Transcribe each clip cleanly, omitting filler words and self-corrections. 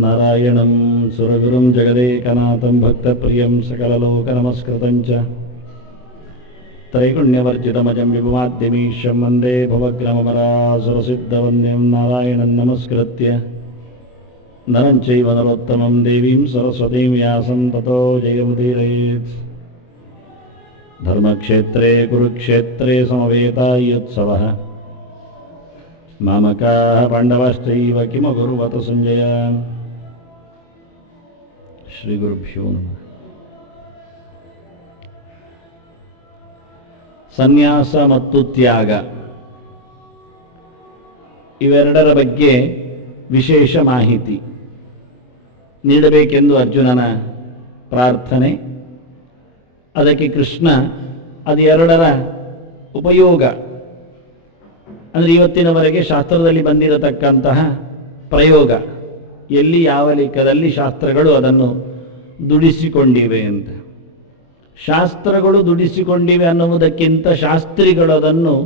ನಾರಾಯಣಂ ಸುರಗುರುಂ ಜಗದೇಕನಾಥಂ ಭಕ್ತಪ್ರಿಯಂ ಸಕಲಲೋಕನಮಸ್ಕೃತಂ ಚ ತ್ರೈಗುಣ್ಯವರ್ಜಿತಮಜಂ ವಿಭುಮಾದ್ಯಮೀಶಂ ವಂದೇ ಭವಗ್ರಮಪರಾಸುರಸಿದ್ಧವಂದ್ಯಂ ನಾರಾಯಣಂ ನಮಸ್ಕೃತ್ಯ ನರಂ ಚೈವ ನರೋತ್ತಮಂ ದೇವೀಂ ಸರಸ್ವತೀಂ ವ್ಯಾಸಂ ತತೋ ಜಯಮುದೀರಯೇತ್. ಧರ್ಮಕ್ಷೇತ್ರೇ ಕುರುಕ್ಷೇತ್ರೇ ಸಮವೇತಾಯುತ್ಸವಃ ಮಾಮಕಾಃ ಪಾಂಡವಶ್ಚೈವ ಕಿಮಕುರ್ವತ ಸಂಜಯ. ಶ್ರೀ ಗುರುಭ್ಯೋ ನಮಃ. ಸನ್ಯಾಸ ಮತ್ತು ತ್ಯಾಗ ಇವೆರಡರ ಬಗ್ಗೆ ವಿಶೇಷ ಮಾಹಿತಿ ನೀಡಬೇಕೆಂದು ಅರ್ಜುನನ ಪ್ರಾರ್ಥನೆ. ಅದಕ್ಕೆ ಕೃಷ್ಣ ಅದು ಎರಡರ ಉಪಯೋಗ ಅಂದರೆ ಇವತ್ತಿನವರೆಗೆ ಶಾಸ್ತ್ರದಲ್ಲಿ ಬಂದಿರತಕ್ಕಂತಹ ಪ್ರಯೋಗ ಎಲ್ಲಿ ಯಾವ ಲೆಕ್ಕದಲ್ಲಿ ಶಾಸ್ತ್ರಗಳು ಅದನ್ನು ದುಡಿಸಿಕೊಂಡಿವೆ ಅಂತ. ಶಾಸ್ತ್ರಗಳು ದುಡಿಸಿಕೊಂಡಿವೆ ಅನ್ನುವುದಕ್ಕಿಂತ ಶಾಸ್ತ್ರಿಗಳು ಅದನ್ನು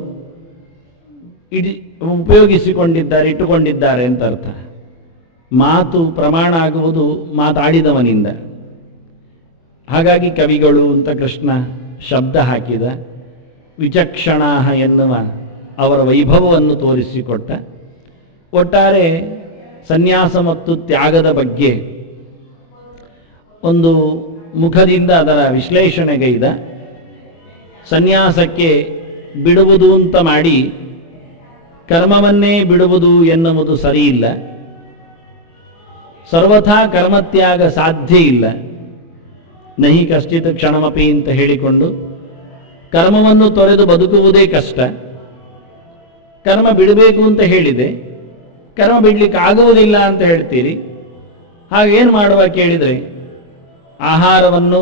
ಉಪಯೋಗಿಸಿಕೊಂಡಿದ್ದಾರೆ, ಇಟ್ಟುಕೊಂಡಿದ್ದಾರೆ ಅಂತ ಅರ್ಥ. ಮಾತು ಪ್ರಮಾಣ ಆಗುವುದು ಮಾತಾಡಿದವನಿಂದ. ಹಾಗಾಗಿ ಕವಿಗಳು ಅಂತ ಕೃಷ್ಣ ಶಬ್ದ ಹಾಕಿದ. ವಿಚಕ್ಷಣಾಹ ಎನ್ನುವ ಅವರ ವೈಭವವನ್ನು ತೋರಿಸಿಕೊಟ್ಟ. ಒಟ್ಟಾರೆ ಸನ್ಯಾಸ ಮತ್ತು ತ್ಯಾಗದ ಬಗ್ಗೆ ಒಂದು ಮುಖದಿಂದ ಅದರ ವಿಶ್ಲೇಷಣೆಗೈದ. ಸನ್ಯಾಸಕ್ಕೆ ಬಿಡುವುದು ಅಂತ ಮಾಡಿ ಕರ್ಮವನ್ನೇ ಬಿಡುವುದು ಎನ್ನುವುದು ಸರಿಯಿಲ್ಲ. ಸರ್ವಥಾ ಕರ್ಮತ್ಯಾಗ ಸಾಧ್ಯ ಇಲ್ಲ. ನಹಿ ಕಶ್ಚಿತ್ ಕ್ಷಣಮಪಿ ಅಂತ ಹೇಳಿಕೊಂಡು ಕರ್ಮವನ್ನು ತೊರೆದು ಬದುಕುವುದೇ ಕಷ್ಟ. ಕರ್ಮ ಬಿಡಬೇಕು ಅಂತ ಹೇಳಿದೆ, ಕರ್ಮ ಬಿಡ್ಲಿಕ್ಕೆ ಆಗುವುದಿಲ್ಲ ಅಂತ ಹೇಳ್ತೀರಿ. ಹಾಗೇನು ಮಾಡುವ ಕೇಳಿದರೆ ಆಹಾರವನ್ನು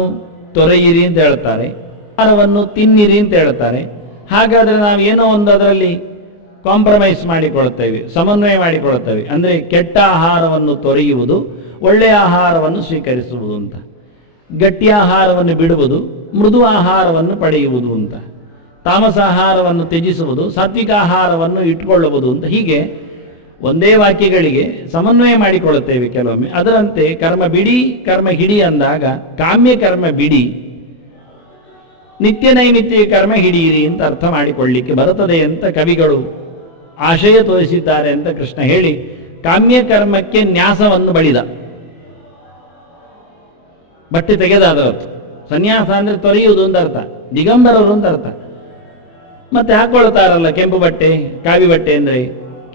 ತೊರೆಯಿರಿ ಅಂತ ಹೇಳ್ತಾರೆ, ಆಹಾರವನ್ನು ತಿನ್ನಿರಿ ಅಂತ ಹೇಳ್ತಾರೆ. ಹಾಗಾದರೆ ನಾವು ಏನೋ ಒಂದು ಅದರಲ್ಲಿ ಕಾಂಪ್ರಮೈಸ್ ಮಾಡಿಕೊಳ್ತೇವೆ, ಸಮನ್ವಯ ಮಾಡಿಕೊಳ್ತೇವೆ. ಅಂದರೆ ಕೆಟ್ಟ ಆಹಾರವನ್ನು ತೊರೆಯುವುದು, ಒಳ್ಳೆಯ ಆಹಾರವನ್ನು ಸ್ವೀಕರಿಸುವುದು ಅಂತ. ಗಟ್ಟಿ ಆಹಾರವನ್ನು ಬಿಡುವುದು, ಮೃದು ಆಹಾರವನ್ನು ಪಡೆಯುವುದು ಅಂತ. ತಾಮಸ ಆಹಾರವನ್ನು ತ್ಯಜಿಸುವುದು, ಸಾತ್ವಿಕ ಆಹಾರವನ್ನು ಇಟ್ಕೊಳ್ಳುವುದು ಅಂತ. ಹೀಗೆ ಒಂದೇ ವಾಕ್ಯಗಳಿಗೆ ಸಮನ್ವಯ ಮಾಡಿಕೊಳ್ಳುತ್ತೇವೆ ಕೆಲವೊಮ್ಮೆ. ಅದರಂತೆ ಕರ್ಮ ಬಿಡಿ, ಕರ್ಮ ಹಿಡಿ ಅಂದಾಗ ಕಾಮ್ಯ ಕರ್ಮ ಬಿಡಿ, ನಿತ್ಯ ನೈಮಿತ್ಯ ಕರ್ಮ ಹಿಡಿಯಿರಿ ಅಂತ ಅರ್ಥ ಮಾಡಿಕೊಳ್ಳಿಕ್ಕೆ ಬರುತ್ತದೆ ಅಂತ ಕವಿಗಳು ಆಶಯ ತೋರಿಸಿದ್ದಾರೆ ಅಂತ ಕೃಷ್ಣ ಹೇಳಿ ಕಾಮ್ಯ ಕರ್ಮಕ್ಕೆ ನ್ಯಾಸವನ್ನು ಬಳಿದ. ಬಟ್ಟೆ ತೆಗೆದಾದರತ್ತು. ಸನ್ಯಾಸ ಅಂದ್ರೆ ತೊರೆಯುವುದು ಅಂತ ಅರ್ಥ, ದಿಗಂಬರರು ಅಂತ ಅರ್ಥ. ಮತ್ತೆ ಹಾಕೊಳ್ತಾರಲ್ಲ ಕೆಂಪು ಬಟ್ಟೆ, ಕಾವಿ ಬಟ್ಟೆ ಅಂದ್ರೆ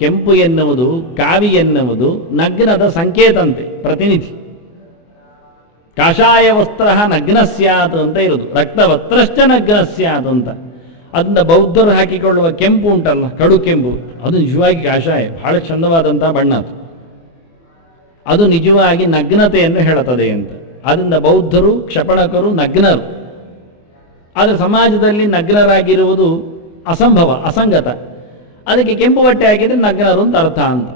ಕೆಂಪು ಎನ್ನುವುದು, ಕಾವಿ ಎನ್ನುವುದು ನಗ್ನದ ಸಂಕೇತಂತೆ, ಪ್ರತಿನಿಧಿ. ಕಾಷಾಯ ವಸ್ತ್ರ ನಗ್ನ ಸ್ಯಾತ್ ಅಂತ ಇರುವುದು, ರಕ್ತವಸ್ತ್ರಶ್ಚ ನಗ್ನ ಸ್ಯಾತ್ ಅಂತ. ಅದನ್ನ ಬೌದ್ಧರು ಹಾಕಿಕೊಳ್ಳುವ ಕೆಂಪು ಉಂಟಲ್ಲ, ಕಡು ಕೆಂಪು, ಅದು ನಿಜವಾಗಿ ಕಾಷಾಯ, ಬಹಳ ಚಂದವಾದಂತಹ ಬಣ್ಣ ಅದು. ಅದು ನಿಜವಾಗಿ ನಗ್ನತೆಯನ್ನು ಹೇಳುತ್ತದೆ ಅಂತ. ಅದರಿಂದ ಬೌದ್ಧರು, ಕ್ಷಪಣಕರು ನಗ್ನರು. ಆದರೆ ಸಮಾಜದಲ್ಲಿ ನಗ್ನರಾಗಿರುವುದು ಅಸಂಭವ, ಅಸಂಗತ. ಅದಕ್ಕೆ ಕೆಂಪು ಬಟ್ಟೆ ಹಾಕಿದ್ರೆ ನಗ್ನರು ಅಂತ ಅರ್ಥ ಅಂತ.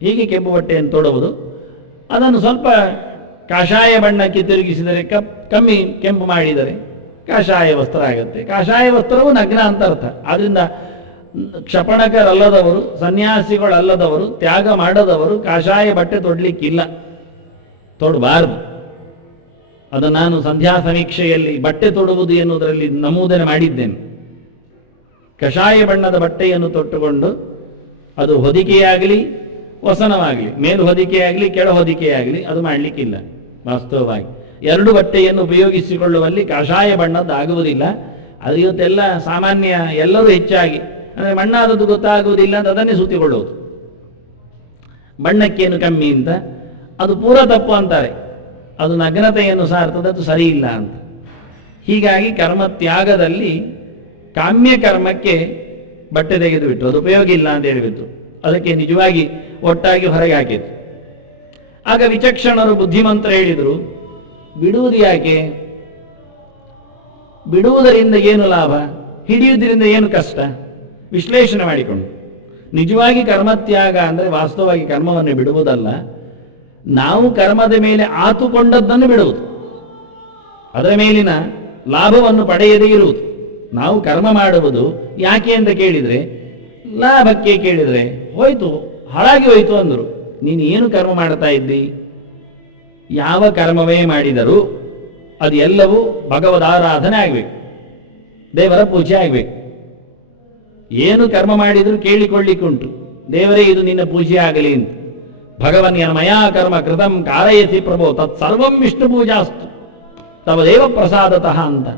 ಹೀಗೆ ಕೆಂಪು ಬಟ್ಟೆಯನ್ನು ತೊಡುವುದು, ಅದನ್ನು ಸ್ವಲ್ಪ ಕಾಷಾಯ ಬಣ್ಣಕ್ಕೆ ತಿರುಗಿಸಿದರೆ ಕಮ್ಮಿ ಕೆಂಪು ಮಾಡಿದರೆ ಕಾಷಾಯ ವಸ್ತ್ರ ಆಗುತ್ತೆ. ಕಾಷಾಯ ವಸ್ತ್ರವು ನಗ್ನ ಅಂತ ಅರ್ಥ. ಆದ್ದರಿಂದ ಕ್ಷಪಣಕರಲ್ಲದವರು, ಸನ್ಯಾಸಿಗಳಲ್ಲದವರು, ತ್ಯಾಗ ಮಾಡದವರು ಕಾಷಾಯ ಬಟ್ಟೆ ತೊಡಲಿಕ್ಕಿಲ್ಲ, ತೊಡಬಾರದು. ಅದು ನಾನು ಸಂಧ್ಯಾ ಸಮೀಕ್ಷೆಯಲ್ಲಿ ಬಟ್ಟೆ ತೊಡುವುದು ಎನ್ನುವುದರಲ್ಲಿ ನಮೂದನೆ ಮಾಡಿದ್ದೇನೆ. ಕಷಾಯ ಬಣ್ಣದ ಬಟ್ಟೆಯನ್ನು ತೊಟ್ಟುಕೊಂಡು ಅದು ಹೊದಿಕೆಯಾಗಲಿ ವಸನವಾಗಲಿ, ಮೇಲು ಹೊದಿಕೆಯಾಗಲಿ ಕೆಳ ಹೊದಿಕೆಯಾಗಲಿ ಅದು ಮಾಡಲಿಕ್ಕಿಲ್ಲ. ವಾಸ್ತವವಾಗಿ ಎರಡು ಬಟ್ಟೆಯನ್ನು ಉಪಯೋಗಿಸಿಕೊಳ್ಳುವಲ್ಲಿ ಕಾಷಾಯ ಬಣ್ಣದ್ದು ಆಗುವುದಿಲ್ಲ. ಅದು ಇವತ್ತೆಲ್ಲ ಸಾಮಾನ್ಯ, ಎಲ್ಲರೂ ಹೆಚ್ಚಾಗಿ ಅಂದರೆ ಮಣ್ಣಾದದ್ದು ಗೊತ್ತಾಗುವುದಿಲ್ಲ ಅಂತ ಅದನ್ನೇ ಸುತ್ತಿಕೊಳ್ಳುವುದು. ಬಣ್ಣಕ್ಕೇನು ಕಮ್ಮಿ ಅಂತ ಅದು ಪೂರ ತಪ್ಪು ಅಂತಾರೆ. ಅದು ನಗ್ನತೆಯನ್ನು ಸಾರ್ತದೆ, ಅದು ಸರಿ ಇಲ್ಲ ಅಂತ. ಹೀಗಾಗಿ ಕರ್ಮ ತ್ಯಾಗದಲ್ಲಿ ಕಾಮ್ಯ ಕರ್ಮಕ್ಕೆ ಬಟ್ಟೆ ತೆಗೆದು ಬಿಟ್ಟು ಅದು ಉಪಯೋಗ ಇಲ್ಲ ಅಂತ ಹೇಳಿಬಿಟ್ಟು ಅದಕ್ಕೆ ನಿಜವಾಗಿ ಒಟ್ಟಾಗಿ ಹೊರಗೆ ಹಾಕಿತು. ಆಗ ವಿಚಕ್ಷಣರು, ಬುದ್ಧಿಮಂತರ ಹೇಳಿದರು, ಬಿಡುವುದು ಯಾಕೆ? ಬಿಡುವುದರಿಂದ ಏನು ಲಾಭ, ಹಿಡಿಯುವುದರಿಂದ ಏನು ಕಷ್ಟ? ವಿಶ್ಲೇಷಣೆ ಮಾಡಿಕೊಂಡು ನಿಜವಾಗಿ ಕರ್ಮತ್ಯಾಗ ಅಂದರೆ ವಾಸ್ತವವಾಗಿ ಕರ್ಮವನ್ನು ಬಿಡುವುದಲ್ಲ, ನಾವು ಕರ್ಮದ ಮೇಲೆ ಆತುಕೊಂಡದ್ದನ್ನು ಬಿಡುವುದು, ಅದರ ಮೇಲಿನ ಲಾಭವನ್ನು ಪಡೆಯದೇ ಇರುವುದು. ನಾವು ಕರ್ಮ ಮಾಡುವುದು ಯಾಕೆ ಅಂತ ಕೇಳಿದರೆ ಲಾಭಕ್ಕೆ ಕೇಳಿದರೆ ಹೋಯ್ತು, ಹಾಳಾಗಿ ಹೋಯ್ತು ಅಂದರು. ನೀನು ಏನು ಕರ್ಮ ಮಾಡ್ತಾ ಇದ್ದಿ? ಯಾವ ಕರ್ಮವೇ ಮಾಡಿದರೂ ಅದು ಎಲ್ಲವೂ ಭಗವದಾರಾಧನೆ ಆಗಬೇಕು, ದೇವರ ಪೂಜೆ ಆಗಬೇಕು. ಏನು ಕರ್ಮ ಮಾಡಿದರೂ ಕೇಳಿಕೊಳ್ಳಿಕ್ಕುಂಟು, ದೇವರೇ ಇದು ನಿನ್ನ ಪೂಜೆ ಆಗಲಿ ಅಂತ. ಭಗವನ್ಯನ ಮಯಾ ಕರ್ಮ ಕೃತಂ ಕಾರಯಸಿ ಪ್ರಭೋ ತತ್ಸರ್ವಂ ವಿಷ್ಣು ಪೂಜಾಸ್ತು ತವ ದೇವ ಪ್ರಸಾದತಃ ಅಂತ.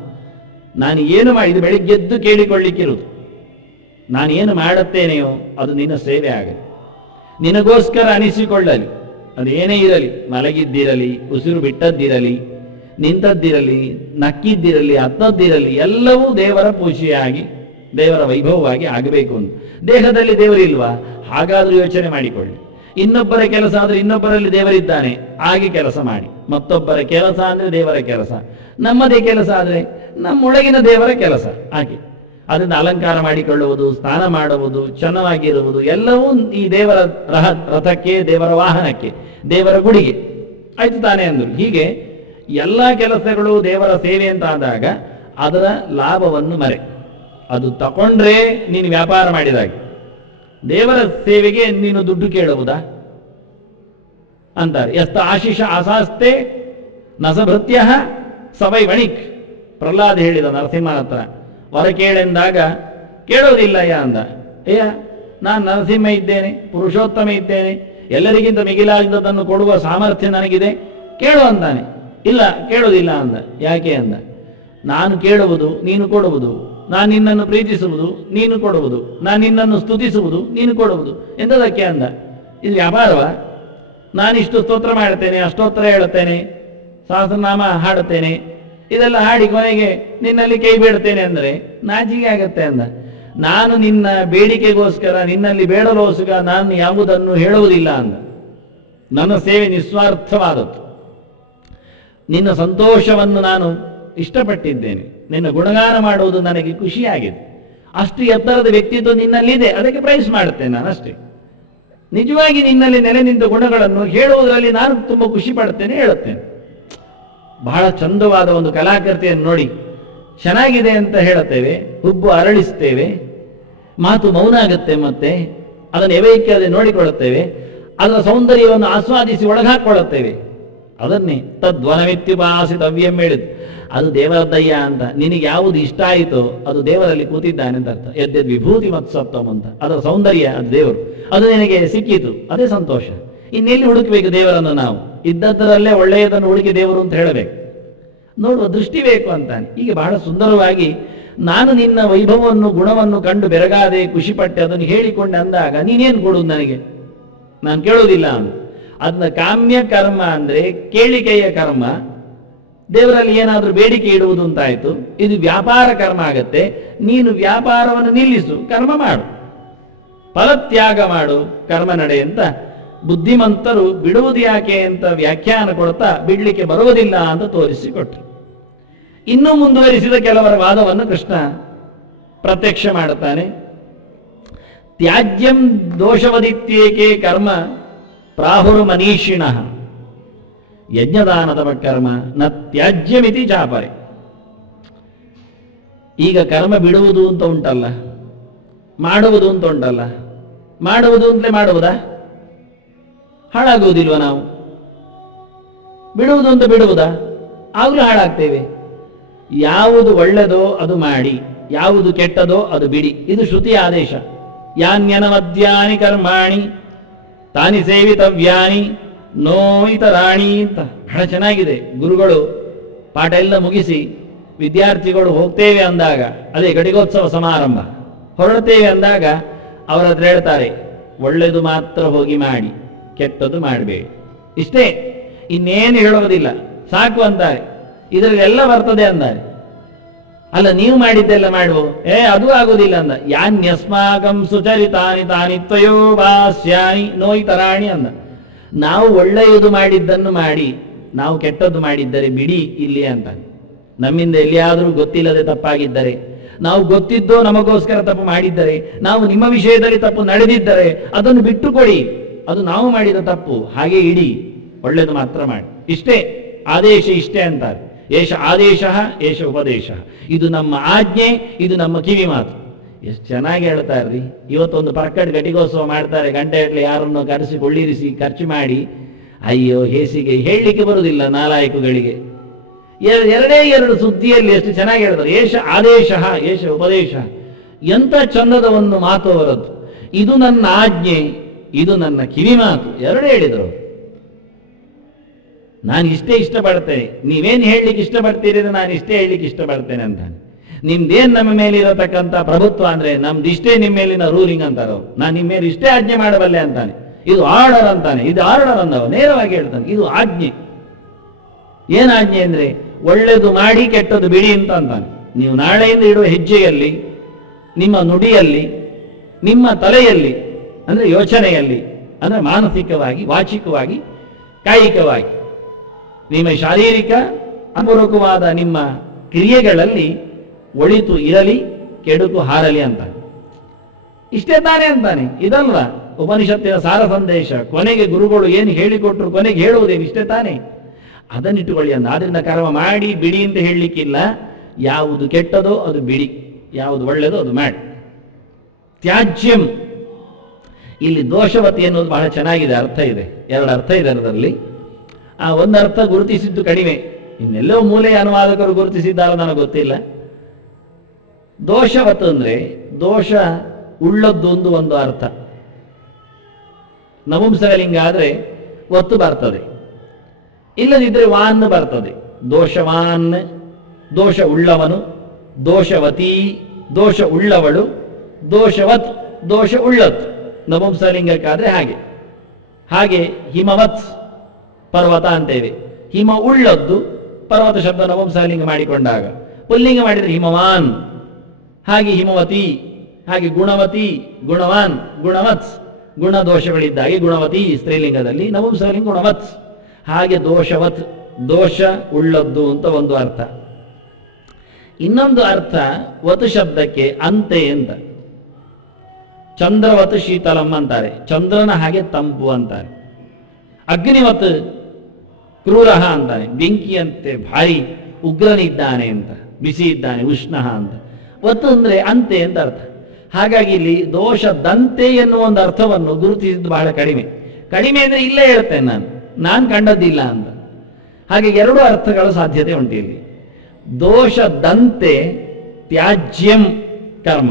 ನಾನು ಏನು ಮಾಡಿದ್ದು ಬೆಳಿಗ್ಗೆದ್ದು ಕೇಳಿಕೊಳ್ಳಿಕ್ಕಿರುವುದು, ನಾನು ಏನು ಮಾಡುತ್ತೇನೆಯೋ ಅದು ನಿನ್ನ ಸೇವೆ ಆಗಲಿ, ನಿನಗೋಸ್ಕರ ಅನಿಸಿಕೊಳ್ಳಲಿ. ಅದೇನೇ ಇರಲಿ, ಮಲಗಿದ್ದಿರಲಿ, ಉಸಿರು ಬಿಟ್ಟದ್ದಿರಲಿ, ನಿಂತದ್ದಿರಲಿ, ನಕ್ಕಿದ್ದಿರಲಿ, ಹತ್ತದ್ದಿರಲಿ, ಎಲ್ಲವೂ ದೇವರ ಪೂಜೆಯಾಗಿ ದೇವರ ವೈಭವವಾಗಿ ಆಗಬೇಕು ಅಂತ. ದೇಹದಲ್ಲಿ ದೇವರಿಲ್ವಾ? ಹಾಗಾದರೂ ಯೋಚನೆ ಮಾಡಿಕೊಳ್ಳಿ. ಇನ್ನೊಬ್ಬರ ಕೆಲಸ ಆದರೆ ಇನ್ನೊಬ್ಬರಲ್ಲಿ ದೇವರಿದ್ದಾನೆ, ಹಾಗೆ ಕೆಲಸ ಮಾಡಿ. ಮತ್ತೊಬ್ಬರ ಕೆಲಸ ಅಂದರೆ ದೇವರ ಕೆಲಸ, ನಮ್ಮದೇ ಕೆಲಸ ಆದರೆ ನಮ್ಮೊಳಗಿನ ದೇವರ ಕೆಲಸ. ಹಾಗೆ ಅದನ್ನು ಅಲಂಕಾರ ಮಾಡಿಕೊಳ್ಳುವುದು, ಸ್ನಾನ ಮಾಡುವುದು, ಚೆನ್ನಾಗಿರುವುದು ಎಲ್ಲವೂ ಈ ದೇವರ ರಥಕ್ಕೆ, ದೇವರ ವಾಹನಕ್ಕೆ, ದೇವರ ಗುಡಿಗೆ ಆಯ್ತು ತಾನೇ ಅಂದರು. ಹೀಗೆ ಎಲ್ಲ ಕೆಲಸಗಳು ದೇವರ ಸೇವೆ ಅಂತ ಆದಾಗ ಅದರ ಲಾಭವನ್ನು ಮರೆ, ಅದು ತಕೊಂಡ್ರೆ ನೀನು ವ್ಯಾಪಾರ ಮಾಡಿದಾಗೆ. ದೇವರ ಸೇವೆಗೆ ನೀನು ದುಡ್ಡು ಕೇಳುವುದಾ ಅಂತಾರೆ. ಎಸ್ತ ಆಶಿಷ ಆಸಾಸ್ತೆ ನಸಭೃತ್ಯ ಸವೈ ವಣಿಕ್. ಪ್ರಹ್ಲಾದ ಹೇಳಿದ ನರಸಿಂಹನ ಹತ್ರ, ವರ ಕೇಳೆಂದಾಗ ಕೇಳೋದಿಲ್ಲ ಅಂದ. ನಾನು ನರಸಿಂಹ ಇದ್ದೇನೆ, ಪುರುಷೋತ್ತಮ ಇದ್ದೇನೆ, ಎಲ್ಲರಿಗಿಂತ ಮಿಗಿಲಾಗಿದ್ದದನ್ನು ಕೊಡುವ ಸಾಮರ್ಥ್ಯ ನನಗಿದೆ, ಕೇಳು ಅಂತಾನೆ. ಇಲ್ಲ, ಕೇಳೋದಿಲ್ಲ ಅಂದ. ಯಾಕೆ ಅಂದ, ನಾನು ಕೇಳುವುದು ನೀನು ಕೊಡುವುದು, ನಾನು ನಿನ್ನನ್ನು ಪ್ರೀತಿಸುವುದು ನೀನು ಕೊಡುವುದು, ನಾನು ನಿನ್ನನ್ನು ಸ್ತುತಿಸುವುದು ನೀನು ಕೊಡುವುದು, ಎಂದದಕ್ಕೆ ಅಂದ. ಇದು ವ್ಯಾಪಾರವಾ? ನಾನಿಷ್ಟು ಸ್ತೋತ್ರ ಮಾಡುತ್ತೇನೆ, ಅಷ್ಟೋತ್ತರ ಹೇಳುತ್ತೇನೆ, ಸಹಸ್ರನಾಮ ಹಾಡುತ್ತೇನೆ, ಇದೆಲ್ಲ ಹಾಡಿ ಕೊನೆಗೆ ನಿನ್ನಲ್ಲಿ ಕೈ ಬೇಡುತ್ತೇನೆ ಅಂದರೆ ನಾಚಿಕೆ ಆಗತ್ತೆ ಅಂದ. ನಾನು ನಿನ್ನ ಬೇಡಿಕೆಗೋಸ್ಕರ, ನಿನ್ನಲ್ಲಿ ಬೇಡಲೋಸ್ಕರ ನಾನು ಯಾವುದನ್ನು ಹೇಳುವುದಿಲ್ಲ ಅಂದ. ನನ್ನ ಸೇವೆ ನಿಸ್ವಾರ್ಥವಾದದ್ದು, ನಿನ್ನ ಸಂತೋಷವನ್ನು ನಾನು ಇಷ್ಟಪಟ್ಟಿದ್ದೇನೆ, ನಿನ್ನ ಗುಣಗಾನ ಮಾಡುವುದು ನನಗೆ ಖುಷಿಯಾಗಿದೆ. ಅಷ್ಟು ಎತ್ತರದ ವ್ಯಕ್ತಿತ್ವ ನಿನ್ನಲ್ಲಿದೆ, ಅದಕ್ಕೆ ಪ್ರೈಸ್ ಮಾಡುತ್ತೇನೆ ನಾನು ಅಷ್ಟೇ. ನಿಜವಾಗಿ ನಿನ್ನಲ್ಲಿ ನೆಲೆ ನಿಂತ ಗುಣಗಳನ್ನು ಹೇಳುವುದರಲ್ಲಿ ನಾನು ತುಂಬ ಖುಷಿ ಪಡುತ್ತೇನೆ, ಹೇಳುತ್ತೇನೆ. ಬಹಳ ಚಂದವಾದ ಒಂದು ಕಲಾಕೃತಿಯನ್ನು ನೋಡಿ ಚೆನ್ನಾಗಿದೆ ಅಂತ ಹೇಳುತ್ತೇವೆ, ಹುಬ್ಬು ಅರಳಿಸ್ತೇವೆ, ಮಾತು ಮೌನ ಆಗುತ್ತೆ, ಮತ್ತೆ ಅದನ್ನು ಎವೈಕ್ಯತೆ ನೋಡಿಕೊಳ್ಳುತ್ತೇವೆ, ಅದರ ಸೌಂದರ್ಯವನ್ನು ಆಸ್ವಾದಿಸಿ ಒಳಗಾಕೊಳ್ಳುತ್ತೇವೆ. ಅದನ್ನೇ ತದ್ವನವಿತ್ಯುಪಾಸಿತವ್ಯಂ ಹೇಳಿದ್ದು, ಅದು ದೇವರದ್ದಯ್ಯ ಅಂತ. ನಿನಗೆ ಯಾವುದು ಇಷ್ಟ ಆಯಿತೋ ಅದು ದೇವರಲ್ಲಿ ಕೂತಿದ್ದಾನೆ ಅಂತ ಅರ್ಥ. ಯದ್ಯದ್ ವಿಭೂತಿ ಮತ್ಸತ್ವಂ ಅಂತ, ಅದರ ಸೌಂದರ್ಯ ಅದು ದೇವರು, ಅದು ನಿನಗೆ ಸಿಕ್ಕಿತು, ಅದೇ ಸಂತೋಷ. ಇನ್ನೆಲ್ಲಿ ಹುಡುಕಬೇಕು ದೇವರನ್ನು? ನಾವು ಇದ್ದದ್ದರಲ್ಲೇ ಒಳ್ಳೆಯದನ್ನು ಹುಡುಕಿ ದೇವರು ಅಂತ ಹೇಳಬೇಕು. ನೋಡುವ ದೃಷ್ಟಿ ಬೇಕು ಅಂತಾನೆ. ಈಗ ಬಹಳ ಸುಂದರವಾಗಿ ನಾನು ನಿನ್ನ ವೈಭವವನ್ನು, ಗುಣವನ್ನು ಕಂಡು ಬೆರಗಾದೆ, ಖುಷಿಪಟ್ಟೆ, ಅದನ್ನು ಹೇಳಿಕೊಂಡೆ ಅಂದಾಗ ನೀನೇನು ಕೊಡುವುದು ನನಗೆ? ನಾನು ಕೇಳುವುದಿಲ್ಲ ಅಂತ. ಅದನ್ನ ಕಾಮ್ಯ ಕರ್ಮ ಅಂದ್ರೆ ಕೇಳಿಕೆಯ ಕರ್ಮ, ದೇವರಲ್ಲಿ ಏನಾದರೂ ಬೇಡಿಕೆ ಇಡುವುದು ಅಂತಾಯ್ತು. ಇದು ವ್ಯಾಪಾರ ಕರ್ಮ ಆಗತ್ತೆ. ನೀನು ವ್ಯಾಪಾರವನ್ನು ನಿಲ್ಲಿಸು, ಕರ್ಮ ಮಾಡು, ಫಲತ್ಯಾಗ ಮಾಡು, ಕರ್ಮ ನಡೆ ಅಂತ ಬುದ್ಧಿಮಂತರು ಬಿಡುವುದು ಯಾಕೆ ಅಂತ ವ್ಯಾಖ್ಯಾನ ಕೊಡ್ತಾ ಬಿಡ್ಲಿಕ್ಕೆ ಬರುವುದಿಲ್ಲ ಅಂತ ತೋರಿಸಿಕೊಟ್ರು. ಇನ್ನೂ ಮುಂದುವರಿಸಿದ ಕೆಲವರ ವಾದವನ್ನು ಕೃಷ್ಣ ಪ್ರತ್ಯಕ್ಷ ಮಾಡುತ್ತಾನೆ. ತ್ಯಾಜ್ಯಂ ದೋಷವದಿತ್ಯೇಕೆ ಕರ್ಮ ಪ್ರಾಹುರು ಮನೀಷಿಣಃ ಯಜ್ಞದಾನತಮ ಕರ್ಮ ನ ತ್ಯಾಜ್ಯಮಿತಿ ಚಾಪರೆ. ಈಗ ಕರ್ಮ ಬಿಡುವುದು ಅಂತ ಉಂಟಲ್ಲ, ಮಾಡುವುದು ಅಂತ ಉಂಟಲ್ಲ, ಮಾಡುವುದು ಅಂತಲೇ ಮಾಡುವುದಾ? ಹಾಳಾಗುವುದಿಲ್ವ ನಾವು? ಬಿಡುವುದು ಅಂತ ಬಿಡುವುದಾ? ಆಗಲೂ ಹಾಳಾಗ್ತೇವೆ. ಯಾವುದು ಒಳ್ಳೆದೋ ಅದು ಮಾಡಿ, ಯಾವುದು ಕೆಟ್ಟದೋ ಅದು ಬಿಡಿ. ಇದು ಶ್ರುತಿಯ ಆದೇಶ. ಯಾನ್ಯನವದ್ಯಾನಿ ಕರ್ಮಾಣಿ ತಾನಿ ಸೇವಿತವ್ಯಾನಿ ನೋ ಇತರಾಣಿ ಅಂತ ಬಹಳ ಚೆನ್ನಾಗಿದೆ. ಗುರುಗಳು ಪಾಠ ಎಲ್ಲ ಮುಗಿಸಿ ವಿದ್ಯಾರ್ಥಿಗಳು ಹೋಗ್ತೇವೆ ಅಂದಾಗ, ಅದೇ ಘಟಿಕೋತ್ಸವ ಸಮಾರಂಭ, ಹೊರಡ್ತೇವೆ ಅಂದಾಗ ಅವರ ಹತ್ರ ಹೇಳ್ತಾರೆ, ಒಳ್ಳೆಯದು ಮಾತ್ರ ಹೋಗಿ ಮಾಡಿ, ಕೆಟ್ಟದ್ದು ಮಾಡಬೇಡಿ. ಇಷ್ಟೇ, ಇನ್ನೇನು ಹೇಳುವುದಿಲ್ಲ, ಸಾಕು ಅಂತಾರೆ. ಇದರಲ್ಲಿ ಎಲ್ಲ ಬರ್ತದೆ ಅಂತಾರೆ. ಅಲ್ಲ, ನೀವು ಮಾಡಿದ್ದೆಲ್ಲ ಮಾಡುವ, ಅದು ಆಗುವುದಿಲ್ಲ ಅಂದ. ಯಾನ್ಯಸ್ಮಾಕಂ ಸುಚರಿತಾನಿ ತಾನಿ ತ್ವಯೋ ಭಾಸ್ಯಾನಿ ನೋಯಿತರಾಣಿ ಅಂದ. ನಾವು ಒಳ್ಳೆಯದು ಮಾಡಿದ್ದನ್ನು ಮಾಡಿ, ನಾವು ಕೆಟ್ಟದ್ದು ಮಾಡಿದ್ದರೆ ಬಿಡಿ ಇಲ್ಲಿ ಅಂತ. ನಮ್ಮಿಂದ ಎಲ್ಲಿಯಾದರೂ ಗೊತ್ತಿಲ್ಲದೆ ತಪ್ಪಾಗಿದ್ದರೆ, ನಾವು ಗೊತ್ತಿದ್ದೋ ನಮಗೋಸ್ಕರ ತಪ್ಪು ಮಾಡಿದ್ದರೆ, ನಾವು ನಿಮ್ಮ ವಿಷಯದಲ್ಲಿ ತಪ್ಪು ನಡೆದಿದ್ದರೆ ಅದನ್ನು ಬಿಟ್ಟುಕೊಡಿ, ಅದು ನಾವು ಮಾಡಿದ ತಪ್ಪು, ಹಾಗೆ ಇಡಿ, ಒಳ್ಳೆಯದು ಮಾತ್ರ ಮಾಡಿ. ಇಷ್ಟೇ ಆದೇಶ, ಇಷ್ಟೇ ಅಂತಾರೆ. ಏಷ ಆದೇಶ ಏಷ ಉಪದೇಶ. ಇದು ನಮ್ಮ ಆಜ್ಞೆ, ಇದು ನಮ್ಮ ಕಿವಿ ಮಾತು. ಎಷ್ಟು ಚೆನ್ನಾಗಿ ಹೇಳ್ತಾರ್ರಿ. ಇವತ್ತೊಂದು ಪ್ರಕಟ ಘಟಿಕೋತ್ಸವ ಮಾಡ್ತಾರೆ, ಗಂಟೆಗಟ್ಟಲೆ ಯಾರನ್ನು ಕರೆಸಿ ಕೊಳ್ಳಿರಿಸಿ ಖರ್ಚು ಮಾಡಿ. ಅಯ್ಯೋ ಹೇಸಿಗೆ ಹೇಳಲಿಕ್ಕೆ ಬರುವುದಿಲ್ಲ ನಾಲಾಯಕುಗಳಿಗೆ. ಎರಡೇ ಎರಡು ಸುದ್ದಿಯಲ್ಲಿ ಎಷ್ಟು ಚೆನ್ನಾಗಿ ಹೇಳ್ತಾರೆ. ಏಷ ಆದೇಶ ಏಷ ಉಪದೇಶ. ಎಂಥ ಚಂದದ ಒಂದು ಮಾತು ಅವರದ್ದು. ಇದು ನನ್ನ ಆಜ್ಞೆ, ಇದು ನನ್ನ ಕಿವಿ ಮಾತು, ಎರಡೇ ಹೇಳಿದರು. ನಾನು ಇಷ್ಟೇ ಇಷ್ಟಪಡ್ತೇನೆ, ನೀವೇನು ಹೇಳಲಿಕ್ಕೆ ಇಷ್ಟಪಡ್ತೀರಿ ನಾನು ಇಷ್ಟೇ ಹೇಳಲಿಕ್ಕೆ ಇಷ್ಟಪಡ್ತೇನೆ ಅಂತಾನೆ. ನಿಮ್ದೇನು ನಮ್ಮ ಮೇಲೆ ಇರತಕ್ಕಂಥ ಪ್ರಭುತ್ವ ಅಂದ್ರೆ ನಮ್ದು ಇಷ್ಟೇ ನಿಮ್ಮ ಮೇಲಿನ ರೂಲಿಂಗ್ ಅಂತಾರೆ ಅವರು. ನಾನು ನಿಮ್ಮ ಮೇಲೆ ಇಷ್ಟೇ ಆಜ್ಞೆ ಮಾಡಬಲ್ಲೆ ಅಂತಾನೆ. ಇದು ಆರ್ಡರ್ ಅಂತಾನೆ, ಇದು ಆರ್ಡರ್ ಅಂದವ ನೇರವಾಗಿ ಹೇಳ್ತಾನೆ. ಇದು ಆಜ್ಞೆ. ಏನು ಆಜ್ಞೆ ಅಂದ್ರೆ ಒಳ್ಳೆದು ಮಾಡಿ ಕೆಟ್ಟದ್ದು ಬಿಡಿ ಅಂತ ಅಂತಾನೆ. ನೀವು ನಾಳೆಯಿಂದ ಇಡುವ ಹೆಜ್ಜೆಯಲ್ಲಿ, ನಿಮ್ಮ ನುಡಿಯಲ್ಲಿ, ನಿಮ್ಮ ತಲೆಯಲ್ಲಿ, ಅಂದ್ರೆ ಯೋಚನೆಯಲ್ಲಿ, ಅಂದ್ರೆ ಮಾನಸಿಕವಾಗಿ, ವಾಚಿಕವಾಗಿ, ಕಾಯಿಕವಾಗಿ, ನಿಮ್ಮ ಶಾರೀರಿಕ ಅಪೂರ್ವಕವಾದ ನಿಮ್ಮ ಕ್ರಿಯೆಗಳಲ್ಲಿ ಒಳಿತು ಇರಲಿ, ಕೆಡುಕು ಹಾರಲಿ ಅಂತಾನೆ. ಇಷ್ಟೇ ತಾನೇ ಅಂತಾನೆ. ಇದಲ್ವಾ ಉಪನಿಷತ್ತಿನ ಸಾರ ಸಂದೇಶ. ಕೊನೆಗೆ ಗುರುಗಳು ಏನು ಹೇಳಿಕೊಟ್ರು, ಕೊನೆಗೆ ಹೇಳುವುದೇನು ಇಷ್ಟೇ ತಾನೇ. ಅದನ್ನಿಟ್ಟುಕೊಳ್ಳಿ ಅಂದ. ಆದ್ರಿಂದ ಕರ್ಮ ಮಾಡಿ ಬಿಡಿ ಅಂತ ಹೇಳಲಿಕ್ಕಿಲ್ಲ. ಯಾವುದು ಕೆಟ್ಟದೋ ಅದು ಬಿಡಿ, ಯಾವುದು ಒಳ್ಳೆಯದೋ ಅದು ಮಾಡಿ. ತ್ಯಾಜ್ಯಂ, ಇಲ್ಲಿ ದೋಷವತಿ ಅನ್ನೋದು ಬಹಳ ಚೆನ್ನಾಗಿದೆ, ಅರ್ಥ ಇದೆ. ಎರಡು ಅರ್ಥ ಇದೆ ಅದರಲ್ಲಿ. ಆ ಒಂದು ಅರ್ಥ ಗುರುತಿಸಿದ್ದು ಕಡಿಮೆ, ಇನ್ನೆಲ್ಲೋ ಮೂಲೆಯ ಅನುವಾದಕರು ಗುರುತಿಸಿದ್ದಾರೋ ನನಗೆ ಗೊತ್ತಿಲ್ಲ. ದೋಷವತ್ ಅಂದ್ರೆ ದೋಷ ಉಳ್ಳದ್ದು ಒಂದು ಅರ್ಥ. ನಪುಂಸಕಲಿಂಗ ಆದ್ರೆ ಒತ್ತು ಬರ್ತದೆ, ಇಲ್ಲದಿದ್ರೆ ವಾನ್ ಬರ್ತದೆ. ದೋಷವಾನ್, ದೋಷ ಉಳ್ಳವನು, ದೋಷವತಿ, ದೋಷ ಉಳ್ಳವಳು, ದೋಷವತ್, ದೋಷ ಉಳ್ಳತ್. ನಪುಂಸಕಲಿಂಗಕ್ಕಾದ್ರೆ ಹಾಗೆ. ಹಾಗೆ ಹಿಮವತ್ ಪರ್ವತ ಅಂತೇವೆ. ಹಿಮ ಉಳ್ಳದ್ದು ಪರ್ವತ ಶಬ್ದ ನಪುಂಸಕಲಿಂಗ ಮಾಡಿಕೊಂಡಾಗ. ಪುಲ್ಲಿಂಗ ಮಾಡಿದ್ರೆ ಹಿಮವಾನ್. ಹಾಗೆ ಹಿಮವತಿ, ಹಾಗೆ ಗುಣವತಿ, ಗುಣವಾನ್, ಗುಣವತ್. ಗುಣ ದೋಷಗಳಿದ್ದಾಗೆ ಗುಣವತಿ ಸ್ತ್ರೀಲಿಂಗದಲ್ಲಿ, ನಪುಂಸಕಲಿಂಗ ಗುಣವತ್. ಹಾಗೆ ದೋಷವತ್, ದೋಷ ಉಳ್ಳದ್ದು ಅಂತ ಒಂದು ಅರ್ಥ. ಇನ್ನೊಂದು ಅರ್ಥ ವತು ಶಬ್ದಕ್ಕೆ ಅಂತೆ ಅಂತ. ಚಂದ್ರವತ್ ಶೀತಲಂ ಅಂತಾರೆ, ಚಂದ್ರನ ಹಾಗೆ ತಂಪು ಅಂತಾರೆ. ಅಗ್ನಿವತ್ ಕ್ರೂರಃ ಅಂತಾನೆ, ಬೆಂಕಿಯಂತೆ ಭಾರಿ ಉಗ್ರನಿದ್ದಾನೆ ಅಂತ, ಬಿಸಿ ಇದ್ದಾನೆ, ಉಷ್ಣ ಅಂತ. ವತ್ತು ಅಂದ್ರೆ ಅಂತೆ ಅಂತ ಅರ್ಥ. ಹಾಗಾಗಿ ಇಲ್ಲಿ ದೋಷದಂತೆ ಎನ್ನುವ ಒಂದು ಅರ್ಥವನ್ನು ಗುರುತಿಸಿದ್ದು ಬಹಳ ಕಡಿಮೆ. ಕಡಿಮೆ ಅಂದ್ರೆ ಇಲ್ಲೇ ಹೇಳ್ತೇನೆ ನಾನು ಕಂಡದ್ದಿಲ್ಲ ಅಂತ. ಹಾಗೆ ಎರಡು ಅರ್ಥಗಳ ಸಾಧ್ಯತೆ ಉಂಟು ಇಲ್ಲಿ. ದೋಷದಂತೆ ತ್ಯಾಜ್ಯಂ ಕರ್ಮ.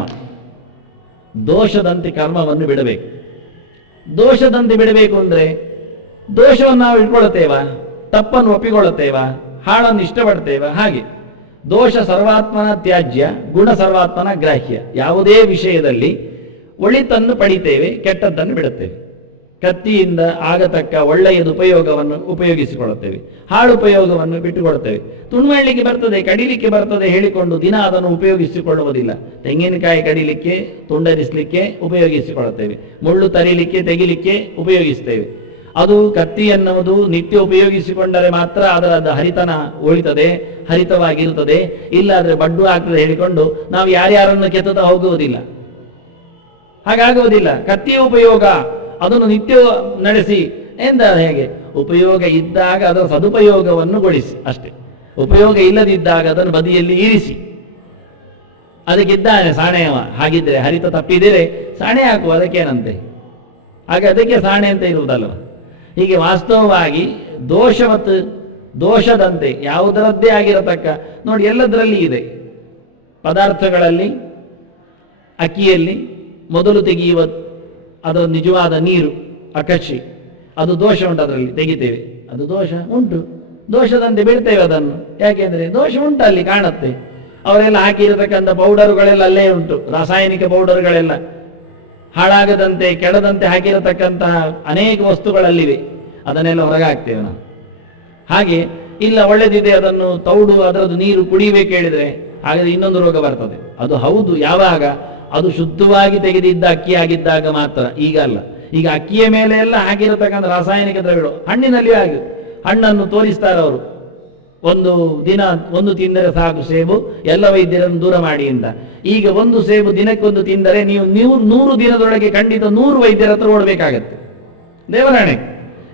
ದೋಷದಂತೆ ಕರ್ಮವನ್ನು ಬಿಡಬೇಕು. ದೋಷದಂತೆ ಬಿಡಬೇಕು ಅಂದ್ರೆ ದೋಷವನ್ನು ನಾವು ಇಟ್ಕೊಳ್ತೇವ, ತಪ್ಪನ್ನು ಒಪ್ಪಿಕೊಳ್ಳುತ್ತೇವ, ಹಾಳನ್ನು ಇಷ್ಟಪಡ್ತೇವ. ಹಾಗೆ ದೋಷ ಸರ್ವಾತ್ಮನ ತ್ಯಾಜ್ಯ, ಗುಣ ಸರ್ವಾತ್ಮನ ಗ್ರಾಹ್ಯ. ಯಾವುದೇ ವಿಷಯದಲ್ಲಿ ಒಳಿತನ್ನು ಪಡಿತೇವೆ, ಕೆಟ್ಟದ್ದನ್ನು ಬಿಡುತ್ತೇವೆ. ಕತ್ತಿಯಿಂದ ಆಗತಕ್ಕ ಒಳ್ಳೆಯದು ಉಪಯೋಗವನ್ನು ಉಪಯೋಗಿಸಿಕೊಳ್ಳುತ್ತೇವೆ, ಹಾಳು ಉಪಯೋಗವನ್ನು ಬಿಟ್ಟುಕೊಡುತ್ತೇವೆ. ತುಣ್ಮಳ್ಳಿಕ್ಕೆ ಬರ್ತದೆ, ಕಡಿಲಿಕ್ಕೆ ಬರ್ತದೆ ಹೇಳಿಕೊಂಡು ದಿನ ಅದನ್ನು ಉಪಯೋಗಿಸಿಕೊಳ್ಳುವುದಿಲ್ಲ. ತೆಂಗಿನಕಾಯಿ ಕಡಿಲಿಕ್ಕೆ, ತುಂಡರಿಸಲಿಕ್ಕೆ ಉಪಯೋಗಿಸಿಕೊಳ್ಳುತ್ತೇವೆ, ಮುಳ್ಳು ತರಿಲಿಕ್ಕೆ, ತೆಗಿಲಿಕ್ಕೆ ಉಪಯೋಗಿಸ್ತೇವೆ. ಅದು ಕತ್ತಿ ಎನ್ನುವುದು ನಿತ್ಯ ಉಪಯೋಗಿಸಿಕೊಂಡರೆ ಮಾತ್ರ ಅದರ ಹರಿತನ ಉಳಿತದೆ, ಹರಿತವಾಗಿರುತ್ತದೆ. ಇಲ್ಲಾದ್ರೆ ಬಡ್ಡು ಆಗ್ತದೆ ಹೇಳಿಕೊಂಡು ನಾವು ಯಾರ್ಯಾರನ್ನು ಕೆತ್ತುತ್ತಾ ಹೋಗುವುದಿಲ್ಲ, ಹಾಗಾಗುವುದಿಲ್ಲ. ಕತ್ತಿಯ ಉಪಯೋಗ ಅದನ್ನು ನಿತ್ಯ ನಡೆಸಿ ಎಂದ ಹೇಗೆ ಉಪಯೋಗ ಇದ್ದಾಗ ಅದರ ಸದುಪಯೋಗವನ್ನು ಗೊಳಿಸಿ ಅಷ್ಟೇ. ಉಪಯೋಗ ಇಲ್ಲದಿದ್ದಾಗ ಅದನ್ನು ಬದಿಯಲ್ಲಿ ಇರಿಸಿ. ಅದಕ್ಕಿದ್ದಾನೆ ಸಾಣೆಯವ. ಹಾಗಿದ್ರೆ ಹರಿತ ತಪ್ಪಿದರೆ ಸಾಣೆ ಹಾಕುವ, ಅದಕ್ಕೇನಂತೆ. ಹಾಗೆ ಅದಕ್ಕೆ ಸಾಣೆ ಅಂತ ಇರುವುದಲ್ವ. ಹೀಗೆ ವಾಸ್ತವವಾಗಿ ದೋಷವತ್, ದೋಷದಂತೆ ಯಾವುದರದ್ದೇ ಆಗಿರತಕ್ಕ ನೋಡಿ, ಎಲ್ಲದರಲ್ಲಿ ಇದೆ. ಪದಾರ್ಥಗಳಲ್ಲಿ ಅಕ್ಕಿಯಲ್ಲಿ ಮೊದಲು ತೆಗೆಯುವ ಅದು ನಿಜವಾದ ನೀರು, ಅಕಶಿ, ಅದು ದೋಷ ಉಂಟು, ಅದರಲ್ಲಿ ತೆಗಿತೇವೆ, ಅದು ದೋಷ ಉಂಟು. ದೋಷದಂತೆ ಬಿಡ್ತೇವೆ ಅದನ್ನು. ಯಾಕೆಂದ್ರೆ ದೋಷ ಉಂಟು, ಅಲ್ಲಿ ಕಾಣುತ್ತೆ. ಅವರೆಲ್ಲ ಹಾಕಿರತಕ್ಕಂಥ ಪೌಡರುಗಳೆಲ್ಲ ಅಲ್ಲೇ ಉಂಟು, ರಾಸಾಯನಿಕ ಪೌಡರ್ಗಳೆಲ್ಲ ಹಾಳಾಗದಂತೆ ಕೆಡದಂತೆ ಹಾಕಿರತಕ್ಕಂತಹ ಅನೇಕ ವಸ್ತುಗಳಲ್ಲಿವೆ. ಅದನ್ನೆಲ್ಲ ಹೊರಗೆ ಹಾಕ್ತೇವೆ ನಾವು. ಹಾಗೆ ಇಲ್ಲ ಒಳ್ಳೆದಿದೆ ಅದನ್ನು ತೌಡು ಅದರದ್ದು ನೀರು ಕುಡಿಬೇಕು ಹೇಳಿದ್ರೆ ಹಾಗಾದ್ರೆ ಇನ್ನೊಂದು ರೋಗ ಬರ್ತದೆ. ಅದು ಹೌದು ಯಾವಾಗ ಅದು ಶುದ್ಧವಾಗಿ ತೆಗೆದಿದ್ದ ಅಕ್ಕಿ ಆಗಿದ್ದಾಗ ಮಾತ್ರ. ಈಗ ಅಲ್ಲ. ಈಗ ಅಕ್ಕಿಯ ಮೇಲೆ ಎಲ್ಲ ಹಾಕಿರತಕ್ಕಂಥ ರಾಸಾಯನಿಕ ದ್ರವ್ಯಗಳು ಹಣ್ಣಿನಲ್ಲಿ ಆಗಿದೆ. ಹಣ್ಣನ್ನು ತೋರಿಸ್ತಾರೆ ಅವರು, ಒಂದು ದಿನ ಒಂದು ತಿಂದರೆ ಸಾಕು ಸೇಬು, ಎಲ್ಲ ವೈದ್ಯರನ್ನು ದೂರ ಮಾಡಿ ಅಂತ. ಈಗ ಒಂದು ಸೇಬು ದಿನಕ್ಕೊಂದು ತಿಂದರೆ ನೀವು 100 ದಿನದೊಳಗೆ ಖಂಡಿತ 100 ವೈದ್ಯರ ಹತ್ರ ಓಡಬೇಕಾಗತ್ತೆ, ದೇವರಾಣೆ.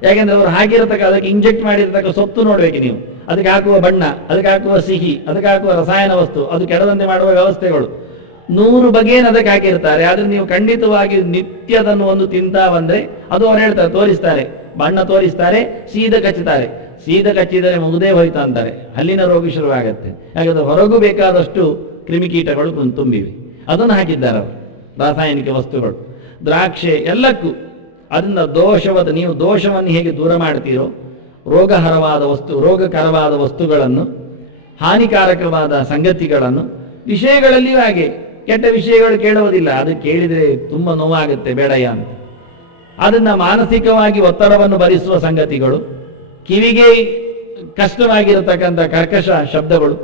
ಯಾಕೆಂದ್ರೆ ಅವರು ಹಾಕಿರತಕ್ಕ ಅದಕ್ಕೆ ಇಂಜೆಕ್ಟ್ ಮಾಡಿರತಕ್ಕ ಸೊತ್ತು ನೋಡ್ಬೇಕು ನೀವು. ಅದಕ್ಕೆ ಹಾಕುವ ಬಣ್ಣ, ಅದಕ್ಕೆ ಹಾಕುವ ಸಿಹಿ, ಅದಕ್ಕೆ ಹಾಕುವ ರಸಾಯನ ವಸ್ತು, ಅದು ಕೆಡದಂತೆ ಮಾಡುವ ವ್ಯವಸ್ಥೆಗಳು 100 ಬಗೆಯನ್ನು ಅದಕ್ಕೆ ಹಾಕಿರ್ತಾರೆ. ಆದ್ರೆ ನೀವು ಖಂಡಿತವಾಗಿ ನಿತ್ಯದನ್ನು ಒಂದು ತಿಂತಾ ಬಂದ್ರೆ ಅದು ಅವ್ರು ಹೇಳ್ತಾರೆ, ತೋರಿಸ್ತಾರೆ, ಬಣ್ಣ ತೋರಿಸ್ತಾರೆ, ಸೀದ ಕಚ್ಚುತ್ತಾರೆ. ಸೀದ ಕಚ್ಚಿದರೆ ಮುಗುದೇ ಹೋಯ್ತು ಅಂತಾರೆ, ಹಲ್ಲಿನ ರೋಗ ಶುರುವಾಗತ್ತೆ. ಹಾಗಾದ್ರೆ ಹೊರಗೂ ಬೇಕಾದಷ್ಟು ಕ್ರಿಮಿಕೀಟಗಳು ತುಂಬಿವೆ, ಅದನ್ನು ಹಾಕಿದ್ದಾರೆ ಅವರು, ರಾಸಾಯನಿಕ ವಸ್ತುಗಳು. ದ್ರಾಕ್ಷೆ ಎಲ್ಲಕ್ಕೂ ಅದರಿಂದ ದೋಷವಾದ, ನೀವು ದೋಷವನ್ನು ಹೇಗೆ ದೂರ ಮಾಡ್ತೀರೋ, ರೋಗಕರವಾದ ವಸ್ತುಗಳನ್ನು, ಹಾನಿಕಾರಕವಾದ ಸಂಗತಿಗಳನ್ನು, ವಿಷಯಗಳಲ್ಲಿಯೂ ಹಾಗೆ ಕೆಟ್ಟ ವಿಷಯಗಳು ಕೇಳುವುದಿಲ್ಲ, ಅದು ಕೇಳಿದರೆ ತುಂಬ ನೋವಾಗುತ್ತೆ, ಬೇಡಯ್ಯ ಅಂತ. ಅದನ್ನ ಮಾನಸಿಕವಾಗಿ ಒತ್ತಡವನ್ನು ಭರಿಸುವ ಸಂಗತಿಗಳು, ಕಿವಿಗೆ ಕಷ್ಟವಾಗಿರತಕ್ಕಂಥ ಕರ್ಕಶ ಶಬ್ದಗಳು,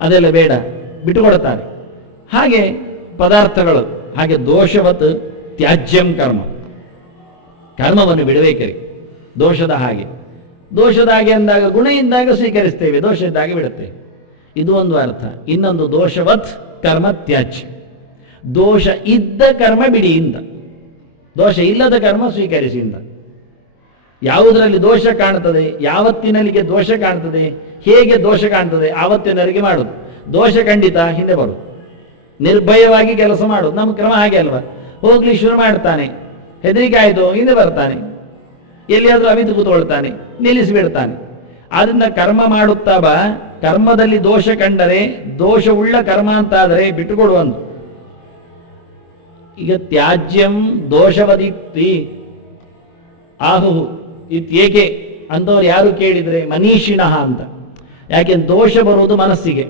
ಅದೆಲ್ಲ ಬೇಡ, ಬಿಟ್ಟುಕೊಡುತ್ತಾರೆ. ಹಾಗೆ ಪದಾರ್ಥಗಳು, ಹಾಗೆ ದೋಷವತ್ ತ್ಯಾಜ್ಯಂ ಕರ್ಮ, ಕರ್ಮವನ್ನು ಬಿಡಬೇಕರಿ. ದೋಷದ ಹಾಗೆ ಅಂದಾಗ ಗುಣ ಇದ್ದಾಗ ಸ್ವೀಕರಿಸ್ತೇವೆ, ದೋಷ ಇದ್ದಾಗ ಬಿಡುತ್ತೇವೆ. ಇದು ಒಂದು ಅರ್ಥ. ಇನ್ನೊಂದು ದೋಷವತ್ ಕರ್ಮ ತ್ಯಾಜ್ಯ, ದೋಷ ಇದ್ದ ಕರ್ಮ ಬಿಡಿಯಿಂದ, ದೋಷ ಇಲ್ಲದ ಕರ್ಮ ಸ್ವೀಕರಿಸಿಯಿಂದ. ಯಾವುದರಲ್ಲಿ ದೋಷ ಕಾಣ್ತದೆ, ಯಾವತ್ತಿನಲ್ಲಿಗೆ ದೋಷ ಕಾಣ್ತದೆ, ಹೇಗೆ ದೋಷ ಕಾಣ್ತದೆ ಆವತ್ತಿನವರಿಗೆ ಮಾಡುದು. ದೋಷ ಖಂಡಿತ ಹಿಂದೆ ಬರುದು, ನಿರ್ಭಯವಾಗಿ ಕೆಲಸ ಮಾಡುದು. ನಮ್ಮ ಕ್ರಮ ಹಾಗೆ ಅಲ್ವಾ, ಹೋಗ್ಲಿ ಶುರು ಮಾಡ್ತಾನೆ, ಹೆದರಿಕೆ ಆಯ್ತು ಹಿಂದೆ ಬರ್ತಾನೆ, ಎಲ್ಲಿಯಾದ್ರೂ ಅವಿತು ಕೂತ್ಕೊಳ್ತಾನೆ, ನಿಲ್ಲಿಸಿಬಿಡ್ತಾನೆ. ಅದನ್ನ ಕರ್ಮ ಮಾಡುತ್ತಾ ಬಾ, ಕರ್ಮದಲ್ಲಿ ದೋಷ ಕಂಡರೆ, ದೋಷವುಳ್ಳ ಕರ್ಮ ಅಂತಾದರೆ ಬಿಟ್ಟುಕೊಡುವಂದು. ಈಗ ತ್ಯಾಜ್ಯಂ ದೋಷವದಿತ್ತಿ ಆಹು ಇತ್ಯೇಕೆ ಅಂತವ್ರು ಯಾರು ಕೇಳಿದ್ರೆ ಮನೀಷಿಣಃ ಅಂತ. ಯಾಕೆ ದೋಷ ಬರುವುದು ಮನಸ್ಸಿಗೆ,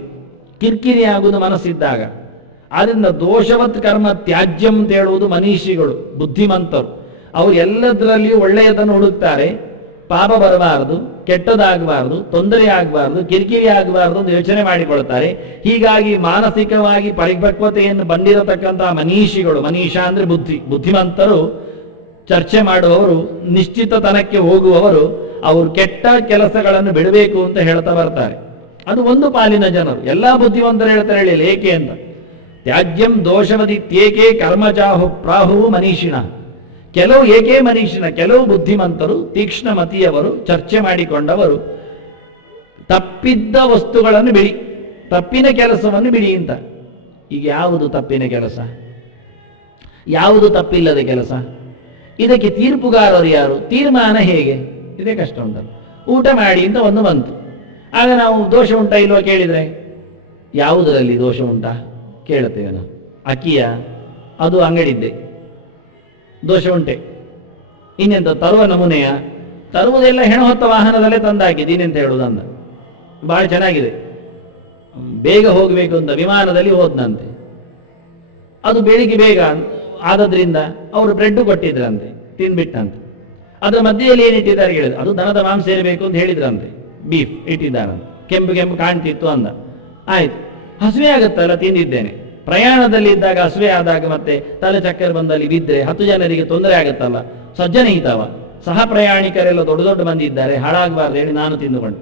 ಕಿರಿಕಿರಿ ಆಗುವುದು ಮನಸ್ಸಿದ್ದಾಗ. ಆದ್ರಿಂದ ದೋಷವತ್ ಕರ್ಮ ತ್ಯಾಜ್ಯಂ ಅಂತ ಹೇಳುವುದು ಮನೀಷಿಗಳು, ಬುದ್ಧಿಮಂತರು. ಅವರು ಎಲ್ಲದರಲ್ಲಿಯೂ ಒಳ್ಳೆಯದನ್ನು ಹುಡುಕ್ತಾರೆ, ಪಾಪ ಬರಬಾರದು, ಕೆಟ್ಟದಾಗಬಾರದು, ತೊಂದರೆ ಆಗಬಾರದು, ಕಿರಿಕಿರಿ ಆಗಬಾರದು ಅಂತ ಯೋಚನೆ ಮಾಡಿಕೊಳ್ತಾರೆ. ಹೀಗಾಗಿ ಮಾನಸಿಕವಾಗಿ ಪರಿಪಕ್ವತೆಯನ್ನು ಬಂದಿರತಕ್ಕಂತಹ ಮನೀಷಿಗಳು, ಮನೀಷ ಅಂದ್ರೆ ಬುದ್ಧಿಮಂತರು, ಚರ್ಚೆ ಮಾಡುವವರು, ನಿಶ್ಚಿತತನಕ್ಕೆ ಹೋಗುವವರು, ಅವರು ಕೆಟ್ಟ ಕೆಲಸಗಳನ್ನು ಬಿಡಬೇಕು ಅಂತ ಹೇಳ್ತಾ ಬರ್ತಾರೆ. ಅದು ಒಂದು ಪಾಲಿನ ಜನರು. ಎಲ್ಲಾ ಬುದ್ಧಿವಂತರು ಹೇಳ್ತಾರೆ, ಹೇಳಿಲ್ಲ ಏಕೆ ಅಂತ. ತ್ಯಾಜ್ಯಂ ದೋಷವದಿತ್ಯೇಕೆ ಕರ್ಮಜಾಹು ಪ್ರಾಹು ಮನೀಷಿಣ. ಕೆಲವು ಏಕೆ ಮನೀಷಿನ, ಕೆಲವು ಬುದ್ಧಿಮಂತರು, ತೀಕ್ಷ್ಣ ಮತಿಯವರು, ಚರ್ಚೆ ಮಾಡಿಕೊಂಡವರು, ತಪ್ಪಿದ್ದ ವಸ್ತುಗಳನ್ನು ಬಿಡಿ, ತಪ್ಪಿನ ಕೆಲಸವನ್ನು ಬಿಡಿ ಅಂತ. ಈಗ ಯಾವುದು ತಪ್ಪಿನ ಕೆಲಸ, ಯಾವುದು ತಪ್ಪಿಲ್ಲದ ಕೆಲಸ? ಇದಕ್ಕೆ ತೀರ್ಪುಗಾರರು ಯಾರು? ತೀರ್ಮಾನ ಹೇಗೆ? ಇದೇ ಕಷ್ಟ ಉಂಟಲ್ಲ. ಊಟ ಮಾಡಿ ಅಂತ ಒಂದು ಬಂತು, ಆಗ ನಾವು ದೋಷ ಉಂಟಾ ಇಲ್ವಾ ಕೇಳಿದ್ರೆ, ಯಾವುದರಲ್ಲಿ ದೋಷ ಉಂಟಾ ಕೇಳುತ್ತೇವೆ ನಾವು. ಅಕ್ಕಿಯ, ಅದು ಅಂಗಡಿದ್ದೆ, ದೋಷ ಉಂಟೆ. ಇನ್ನೆಂತ ತರುವ ನಮೂನೆಯ, ತರುವುದೆಲ್ಲ ಹೆಣ ಹೊತ್ತ ವಾಹನದಲ್ಲೇ ತಂದಾಕಿದ್ದು, ಇನ್ನೆಂತ ಹೇಳುವುದಂದ. ಬಹಳ ಚೆನ್ನಾಗಿದೆ, ಬೇಗ ಹೋಗಬೇಕು ಅಂತ ವಿಮಾನದಲ್ಲಿ ಹೋದ್ನಂತೆ. ಅದು ಬೆಳಿಗ್ಗೆ ಬೇಗ ಆದದ್ರಿಂದ ಅವರು ಬ್ರೆಡ್ ಕೊಟ್ಟಿದ್ರಂತೆ, ತಿಂದ್ಬಿಟ್ಟಂತೆ. ಅದರ ಮಧ್ಯೆಯಲ್ಲಿ ಏನಿಟ್ಟಿದ್ದಾರೆ ಹೇಳಿದ್ರು, ಅದು ದನದ ಮಾಂಸ ಸೇರಬೇಕು ಅಂತ ಹೇಳಿದ್ರಂತೆ, ಬೀಫ್ ಇಟ್ಟಿದ್ದಾರಂತೆ, ಕೆಂಪು ಕೆಂಪು ಕಾಣ್ತಿತ್ತು ಅಂದ. ಆಯ್ತು, ಹಸುವೆ ಆಗುತ್ತಲ್ಲ, ತಿಂದಿದ್ದೇನೆ. ಪ್ರಯಾಣದಲ್ಲಿ ಇದ್ದಾಗ ಹಸುವೆ ಆದಾಗ ಮತ್ತೆ ತಲೆ ಚಕ್ಕರ್ ಬಂದಲ್ಲಿ ಬಿದ್ದರೆ 10 ಜನರಿಗೆ ತೊಂದರೆ ಆಗುತ್ತಲ್ಲ, ಸಜ್ಜನೆ ಹಿತಾವ. ಸಹ ಪ್ರಯಾಣಿಕರೆಲ್ಲ ದೊಡ್ಡ ದೊಡ್ಡ ಮಂದಿ ಇದ್ದಾರೆ, ಹಾಳಾಗಬಾರ್ದು ಹೇಳಿ ನಾನು ತಿಂದುಕೊಂಡು.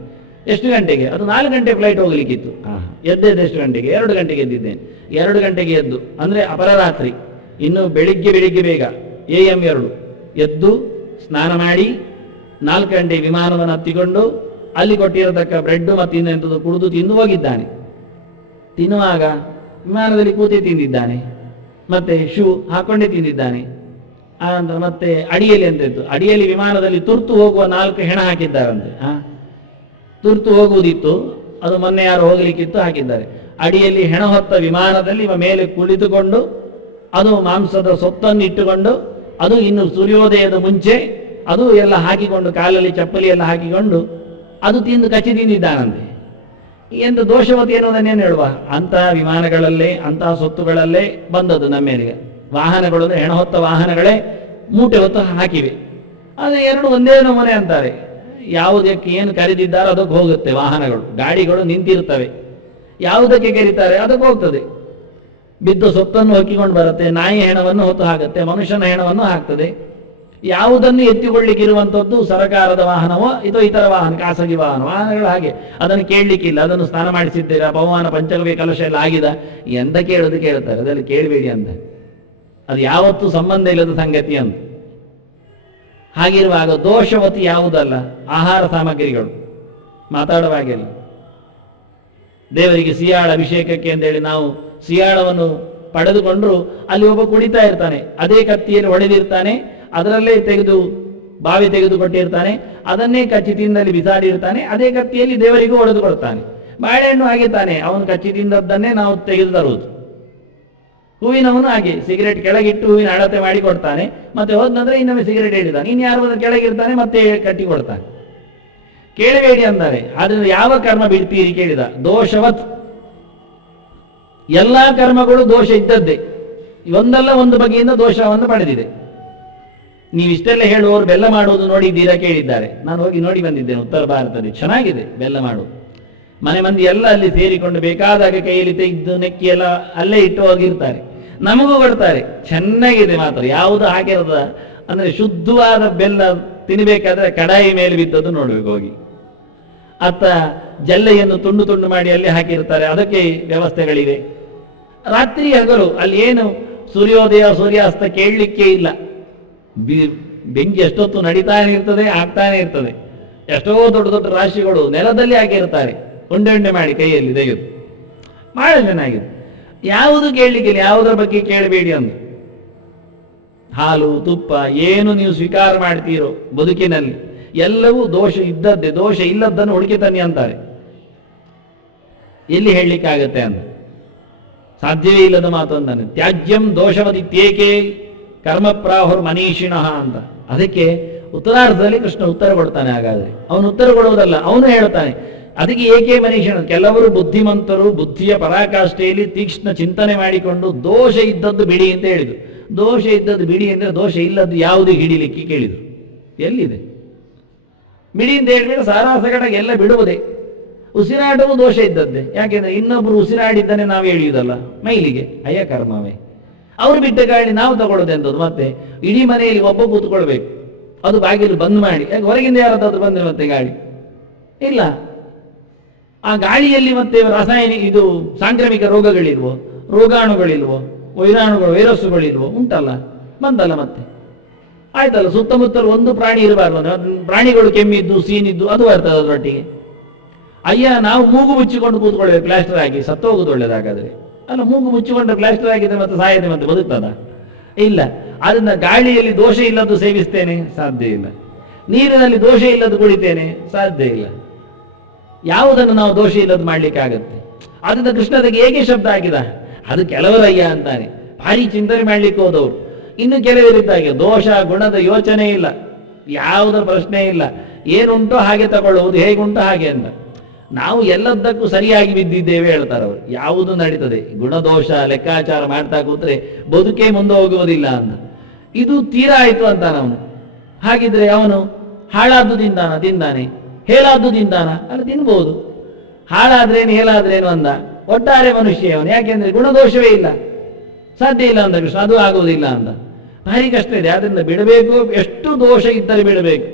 ಎಷ್ಟು ಗಂಟೆಗೆ? ಅದು 4 ಗಂಟೆ ಫ್ಲೈಟ್ ಹೋಗ್ಲಿಕ್ಕಿತ್ತು. ಎದ್ದೆದ್ದು ಎಷ್ಟು ಗಂಟೆಗೆ? 2 ಗಂಟೆಗೆ ಎದ್ದಿದ್ದೇನೆ. 2 ಗಂಟೆಗೆ ಎದ್ದು ಅಂದ್ರೆ ಅಪರರಾತ್ರಿ, ಇನ್ನು ಬೆಳಿಗ್ಗೆ ಬೇಗ AM 2 ಎದ್ದು ಸ್ನಾನ ಮಾಡಿ 4 ಗಂಟೆ ವಿಮಾನವನ್ನು ಹತ್ತಿಕೊಂಡು ಅಲ್ಲಿ ಕೊಟ್ಟಿರತಕ್ಕ ಬ್ರೆಡ್ ಮತ್ತು ಇನ್ನೆಂಥದ್ದು ಕುಡಿದು ತಿಂದು ಹೋಗಿದ್ದಾನೆ. ತಿನ್ನುವಾಗ ವಿಮಾನದಲ್ಲಿ ಕೂತಿ ತಿಂದಿದ್ದಾನೆ, ಮತ್ತೆ ಶೂ ಹಾಕೊಂಡೇ ತಿಂದಿದ್ದಾನೆ. ಆನಂತರ ಮತ್ತೆ ಅಡಿಯಲ್ಲಿ ಎಂತಿತ್ತು, ಅಡಿಯಲ್ಲಿ ವಿಮಾನದಲ್ಲಿ ತುರ್ತು ಹೋಗುವ 4 ಹೆಣ ಹಾಕಿದ್ದಾರಂತೆ. ತುರ್ತು ಹೋಗುವುದಿತ್ತು, ಅದು ಮೊನ್ನೆ ಯಾರು ಹೋಗ್ಲಿಕ್ಕಿತ್ತು ಹಾಕಿದ್ದಾರೆ. ಅಡಿಯಲ್ಲಿ ಹೆಣ ಹೊತ್ತ ವಿಮಾನದಲ್ಲಿ ಇವ ಮೇಲೆ ಕುಳಿತುಕೊಂಡು, ಅದು ಮಾಂಸದ ಸೊತ್ತನ್ನು ಇಟ್ಟುಕೊಂಡು, ಅದು ಇನ್ನು ಸೂರ್ಯೋದಯದ ಮುಂಚೆ ಅದು ಎಲ್ಲ ಹಾಕಿಕೊಂಡು, ಕಾಲಲ್ಲಿ ಚಪ್ಪಲಿ ಎಲ್ಲ ಹಾಕಿಕೊಂಡು ಅದು ತಿಂದು ಕಚ್ಚಿ ತಿಂದಿದ್ದಾನಂತೆ. ಎಂತ ದೋಷವತಿ ಎನ್ನುವುದನ್ನೇನು ಹೇಳುವ? ಅಂತಹ ವಿಮಾನಗಳಲ್ಲೇ, ಅಂತಹ ಸೊತ್ತುಗಳಲ್ಲೇ ಬಂದದ್ದು ನಮ್ಮೇಲಿಗೆ. ವಾಹನಗಳು ಹೆಣ ಹೊತ್ತ ವಾಹನಗಳೇ ಮೂಟೆ ಹೊತ್ತು ಹಾಕಿವೆ. ಅದು 2 ಒಂದೇ ನಮೂನೆ ಅಂತಾರೆ. ಯಾವುದಕ್ಕೆ ಏನು ಕರೆದಿದ್ದಾರೋ ಅದಕ್ಕೆ ಹೋಗುತ್ತೆ ವಾಹನಗಳು. ಗಾಡಿಗಳು ನಿಂತಿರ್ತವೆ, ಯಾವುದಕ್ಕೆ ಕರೀತಾರೆ ಅದಕ್ಕೆ ಹೋಗ್ತದೆ. ಬಿದ್ದು ಸೊತ್ತನ್ನು ಹೊಕ್ಕಿಕೊಂಡು ಬರುತ್ತೆ, ನಾಯಿ ಹೆಣವನ್ನು ಹೊತ್ತು ಹಾಕುತ್ತೆ, ಮನುಷ್ಯನ ಹೆಣವನ್ನು ಹಾಕ್ತದೆ. ಯಾವುದನ್ನು ಎತ್ತಿಕೊಳ್ಳಿಕ್ಕಿರುವಂಥದ್ದು ಸರಕಾರದ ವಾಹನವೋ ಇದು ಇತರ ವಾಹನ, ಖಾಸಗಿ ವಾಹನಗಳು ಹಾಗೆ. ಅದನ್ನು ಕೇಳಲಿಕ್ಕಿಲ್ಲ, ಅದನ್ನು ಸ್ನಾನ ಮಾಡಿಸಿದ್ದೀರಾ, ಪವಮಾನ ಪಂಚಗವ್ಯ ಕಲಶ ಎಲ್ಲ ಆಗಿದೆ, ಎಂತ ಕೇಳೋದು ಕೇಳ್ತಾರೆ, ಅದರಲ್ಲಿ ಕೇಳಬೇಡಿ ಅಂತ. ಅದು ಯಾವತ್ತೂ ಸಂಬಂಧ ಇಲ್ಲದ ಸಂಗತಿ ಅಂತ. ಹಾಗಿರುವಾಗ ದೋಷವತಿ ಯಾವುದಲ್ಲ? ಆಹಾರ ಸಾಮಗ್ರಿಗಳು, ಮಾತಾಡುವಾಗೆಲ್ಲ. ದೇವರಿಗೆ ಸಿಯಾಳ ಅಭಿಷೇಕಕ್ಕೆ ಅಂತೇಳಿ ನಾವು ಸಿಯಾಳವನ್ನು ಪಡೆದುಕೊಂಡ್ರು ಅಲ್ಲಿ ಒಬ್ಬ ಕುಡಿತಾ ಇರ್ತಾನೆ, ಅದೇ ಕತ್ತಿಯಲ್ಲಿ ಹೊಡೆದಿರ್ತಾನೆ, ಅದರಲ್ಲೇ ಬಾವಿ ತೆಗೆದು ಕೊಟ್ಟಿರ್ತಾನೆ, ಅದನ್ನೇ ಕಚ್ಚಿ ತಿಂದಲ್ಲಿ ಬಿಸಾಡಿರ್ತಾನೆ, ಅದೇ ಕತ್ತಿಯಲ್ಲಿ ದೇವರಿಗೂ ಹೊಡೆದು ಕೊಡ್ತಾನೆ. ಬಾಳೆಹಣ್ಣು ಹಾಗೆ ತಾನೆ, ಅವನು ಕಚ್ಚಿ ತಿಂದದ್ದನ್ನೇ ನಾವು ತೆಗೆದು ತರುವುದು. ಹೂವಿನವನು ಹಾಗೆ ಸಿಗರೇಟ್ ಕೆಳಗಿಟ್ಟು ಹೂವಿನ ಅಳತೆ ಮಾಡಿ ಕೊಡ್ತಾನೆ, ಮತ್ತೆ ಹೋದ್ನಂದ್ರೆ ಇನ್ನೊಮ್ಮೆ ಸಿಗರೇಟ್ ಹೇಳಿದ್ದಾನೆ, ಇನ್ಯಾರು ಅದರ ಕೆಳಗಿರ್ತಾನೆ, ಮತ್ತೆ ಕಟ್ಟಿ ಕೊಡ್ತಾನೆ. ಕೇಳಬೇಡಿ ಅಂತಾರೆ. ಆದ್ರೆ ಯಾವ ಕರ್ಮ ಬಿಡ್ತೀರಿ ಕೇಳಿದ, ದೋಷವತ್. ಎಲ್ಲಾ ಕರ್ಮಗಳು ದೋಷ ಇದ್ದದ್ದೇ, ಒಂದಲ್ಲ ಒಂದು ಬಗೆಯಿಂದ ದೋಷವನ್ನು ಪಡೆದಿದೆ. ನೀವಿಷ್ಟೆಲ್ಲ ಹೇಳುವವರು ಬೆಲ್ಲ ಮಾಡುವುದು ನೋಡಿದ್ದೀರಾ ಕೇಳಿದ್ದಾರೆ. ನಾನು ಹೋಗಿ ನೋಡಿ ಬಂದಿದ್ದೇನೆ ಉತ್ತರ ಭಾರತದಲ್ಲಿ, ಚೆನ್ನಾಗಿದೆ ಬೆಲ್ಲ ಮಾಡುವುದು. ಮನೆ ಮಂದಿ ಎಲ್ಲ ಅಲ್ಲಿ ಸೇರಿಕೊಂಡು ಬೇಕಾದಾಗ ಕೈಯಲ್ಲಿ ತೆಗೆದು ನೆಕ್ಕಿ ಎಲ್ಲ ಅಲ್ಲೇ ಇಟ್ಟು ಹೋಗಿರ್ತಾರೆ, ನಮಗೂ ಕೊಡ್ತಾರೆ. ಚೆನ್ನಾಗಿದೆ ಮಾತ್ರ, ಯಾವುದು ಹಾಕಿರದ ಅಂದ್ರೆ ಶುದ್ಧವಾದ ಬೆಲ್ಲ ತಿನ್ನಬೇಕಾದ್ರೆ ಕಡಾಯಿ ಮೇಲೆ ಬಿದ್ದದ್ದು ನೋಡ್ಬೇಕು ಹೋಗಿ. ಅತ್ತ ಜಲ್ಲೆಯನ್ನು ತುಂಡು ತುಂಡು ಮಾಡಿ ಅಲ್ಲಿ ಹಾಕಿರ್ತಾರೆ, ಅದಕ್ಕೆ ವ್ಯವಸ್ಥೆಗಳಿವೆ. ರಾತ್ರಿ ಹಗಲು ಅಲ್ಲಿ ಏನು ಸೂರ್ಯೋದಯ ಸೂರ್ಯಾಸ್ತ ಕೇಳಲಿಕ್ಕೆ ಇಲ್ಲ. ಬೆಂಕಿ ಎಷ್ಟೊತ್ತು ನಡೀತಾನೆ ಇರ್ತದೆ, ಆಗ್ತಾನೆ ಇರ್ತದೆ. ಎಷ್ಟೋ ದೊಡ್ಡ ದೊಡ್ಡ ರಾಶಿಗಳು ನೆಲದಲ್ಲಿ ಹಾಕಿರ್ತಾರೆ, ಉಂಡೆ ಉಂಡೆ ಮಾಡಿ ಕೈಯಲ್ಲಿ ತೆಗೆದು. ಬಹಳ ಚೆನ್ನಾಗಿದೆ. ಯಾವುದು ಕೇಳಲಿಕ್ಕಿಲ್ಲ, ಯಾವುದರ ಬಗ್ಗೆ ಕೇಳಬೇಡಿ ಅಂದು. ಹಾಲು ತುಪ್ಪ ಏನು ನೀವು ಸ್ವೀಕಾರ ಮಾಡ್ತೀರೋ ಬದುಕಿನಲ್ಲಿ ಎಲ್ಲವೂ ದೋಷ ಇದ್ದದ್ದೇ, ದೋಷ ಇಲ್ಲದ್ದನ್ನು ಹುಡುಕಿ ತನ್ನಿ ಅಂತಾರೆ. ಎಲ್ಲಿ ಹೇಳಲಿಕ್ಕಾಗತ್ತೆ ಅಂತ, ಸಾಧ್ಯವೇ ಇಲ್ಲದ ಮಾತು ಅಂತಾನೆ. ತ್ಯಾಜ್ಯಂ ದೋಷವದಿತ್ಯೇಕೆ ಕರ್ಮ ಪ್ರಾಹುರ್ ಮನೀಷಿಣಃ ಅಂತ. ಅದಕ್ಕೆ ಉತ್ತರಾರ್ಧದಲ್ಲಿ ಕೃಷ್ಣ ಉತ್ತರ ಕೊಡ್ತಾನೆ. ಹಾಗಾದ್ರೆ ಅವನು ಉತ್ತರ ಕೊಡುವುದಲ್ಲ, ಅವನು ಹೇಳ್ತಾನೆ. ಅದಕ್ಕೆ ಏಕೆ ಮನೀಷಿಣ, ಕೆಲವರು ಬುದ್ಧಿಮಂತರು ಬುದ್ಧಿಯ ಪರಾಕಾಷ್ಠೆಯಲ್ಲಿ ತೀಕ್ಷ್ಣ ಚಿಂತನೆ ಮಾಡಿಕೊಂಡು ದೋಷ ಇದ್ದದ್ದು ಬಿಡಿ ಅಂತ ಹೇಳಿದ್ರು. ದೋಷ ಇದ್ದದ್ದು ಬಿಡಿ ಅಂದ್ರೆ ದೋಷ ಇಲ್ಲದ್ದು ಯಾವುದು ಹಿಡಿಲಿಕ್ಕೆ ಕೇಳಿದ್ರು. ಎಲ್ಲಿದೆ ಬಿಡಿ ಅಂತ ಹೇಳ್ಬಿಟ್ಟು ಸಾರಾಸಗಡ ಎಲ್ಲ ಬಿಡುವುದೇ. ಉಸಿರಾಟವು ದೋಷ ಇದ್ದದ್ದೇ, ಯಾಕೆಂದ್ರೆ ಇನ್ನೊಬ್ರು ಉಸಿರಾಡಿದ್ದನ್ನೇ ನಾವು ಎಳೆಯುವುದಲ್ಲ ಮೈಲಿಗೆ, ಅಯ್ಯ ಕರ್ಮವೇ. ಅವ್ರು ಬಿಟ್ಟ ಗಾಳಿ ನಾವು ತಗೊಳ್ಳೋದೆಂಥದ್ದು. ಮತ್ತೆ ಇಡೀ ಮನೆಯಲ್ಲಿ ಒಬ್ಬ ಕೂತ್ಕೊಳ್ಬೇಕು, ಅದು ಬಾಗಿಲು ಬಂದ್ ಮಾಡಿ, ಯಾಕೆ ಹೊರಗಿಂದ ಯಾರಾದ್ರೂ ಬಂದ್ರೆ ಮತ್ತೆ ಗಾಳಿ ಇಲ್ಲ. ಆ ಗಾಳಿಯಲ್ಲಿ ಮತ್ತೆ ರಾಸಾಯನಿಕ ಇದು ಸಾಂಕ್ರಾಮಿಕ ರೋಗಗಳಿಲ್ವೋ, ರೋಗಾಣುಗಳಿಲ್ವೋ, ವೈರಾಣುಗಳು ವೈರಸ್ಸುಗಳಿಲ್ವೋ, ಉಂಟಲ್ಲ, ಬಂದಲ್ಲ ಮತ್ತೆ ಆಯ್ತಲ್ಲ. ಸುತ್ತಮುತ್ತಲು ಒಂದು ಪ್ರಾಣಿ ಇರಬಾರ್ದು, ಪ್ರಾಣಿಗಳು ಕೆಮ್ಮಿದ್ದು ಸೀನಿದ್ದು ಅದು ಬರ್ತದೆ ಅದರೊಟ್ಟಿಗೆ. ಅಯ್ಯ ನಾವು ಮೂಗು ಮುಚ್ಚಿಕೊಂಡು ಕೂತ್ಕೊಳ್ಬೇಕು ಪ್ಲಾಸ್ಟರ್ ಆಗಿ, ಸತ್ತೋಗುದು ಒಳ್ಳೇದಾಗಾದ್ರೆ. ಅಲ್ಲ, ಮೂಗು ಮುಚ್ಚಿಕೊಂಡ್ರೆ ಪ್ಲಾಸ್ಟರ್ ಆಗಿದ್ರೆ ಮತ್ತೆ ಸಾಯದೆ ಮತ್ತೆ ಬದುಕ್ತದ? ಇಲ್ಲ. ಅದನ್ನ ಗಾಳಿಯಲ್ಲಿ ದೋಷ ಇಲ್ಲದ್ದು ಸೇವಿಸ್ತೇನೆ, ಸಾಧ್ಯ ಇಲ್ಲ. ನೀರಿನಲ್ಲಿ ದೋಷ ಇಲ್ಲದ್ದು ಕುಡಿತೇನೆ, ಸಾಧ್ಯ ಇಲ್ಲ. ಯಾವುದನ್ನು ನಾವು ದೋಷ ಇಲ್ಲದ್ದು ಮಾಡ್ಲಿಕ್ಕೆ ಆಗತ್ತೆ? ಅದರಿಂದ ಕೃಷ್ಣನಿಗೆ ಹೇಗೆ ಶಬ್ದ ಆಗಿದ? ಅದು ಕೆಲವರಯ್ಯ ಅಂತಾನೆ, ಭಾರಿ ಚಿಂತನೆ ಮಾಡ್ಲಿಕ್ಕೆ ಹೋದವರು. ಇನ್ನು ಕೆಲವರಿದ್ದಾಗೆ ದೋಷ ಗುಣದ ಯೋಚನೆ ಇಲ್ಲ, ಯಾವುದರ ಪ್ರಶ್ನೆ ಇಲ್ಲ, ಏನುಂಟೋ ಹಾಗೆ ತಗೊಳ್ಳುವುದು, ಹೇಗುಂಟೋ ಹಾಗೆ ಅಂತ. ನಾವು ಎಲ್ಲದಕ್ಕೂ ಸರಿಯಾಗಿ ಬಿದ್ದಿದ್ದೇವೆ ಹೇಳ್ತಾರೆ ಅವರು. ಯಾವುದು ನಡೀತದೆ ಗುಣದೋಷ ಲೆಕ್ಕಾಚಾರ ಮಾಡ್ತಾ ಕೂತ್ರೆ ಬದುಕೇ ಮುಂದೆ ಹೋಗುವುದಿಲ್ಲ ಅಂತ. ಇದು ತೀರಾ ಆಯ್ತು ಅಂತ ಅವನು. ಹಾಗಿದ್ರೆ ಅವನು ಹಾಳಾದ್ದು ತಿಂದಾನೆ, ಹೇಳಾದ್ದು ತಿಂದಾನ, ಅಲ್ಲ ತಿನ್ಬಹುದು. ಹಾಳಾದ್ರೇನು ಹೇಳಾದ್ರೇನು ಅಂದ, ಒಟ್ಟಾರೆ ಮನುಷ್ಯ ಅವನು. ಯಾಕೆಂದ್ರೆ ಗುಣದೋಷವೇ ಇಲ್ಲ, ಸಾಧ್ಯ ಇಲ್ಲ ಅಂತ ಕೃಷ್ಣ, ಅದು ಆಗುವುದಿಲ್ಲ ಅಂತ. ಭಾರಿ ಕಷ್ಟ ಇದೆ. ಆದ್ರಿಂದ ಬಿಡಬೇಕು, ಎಷ್ಟು ದೋಷ ಇದ್ದರೆ ಬಿಡಬೇಕು,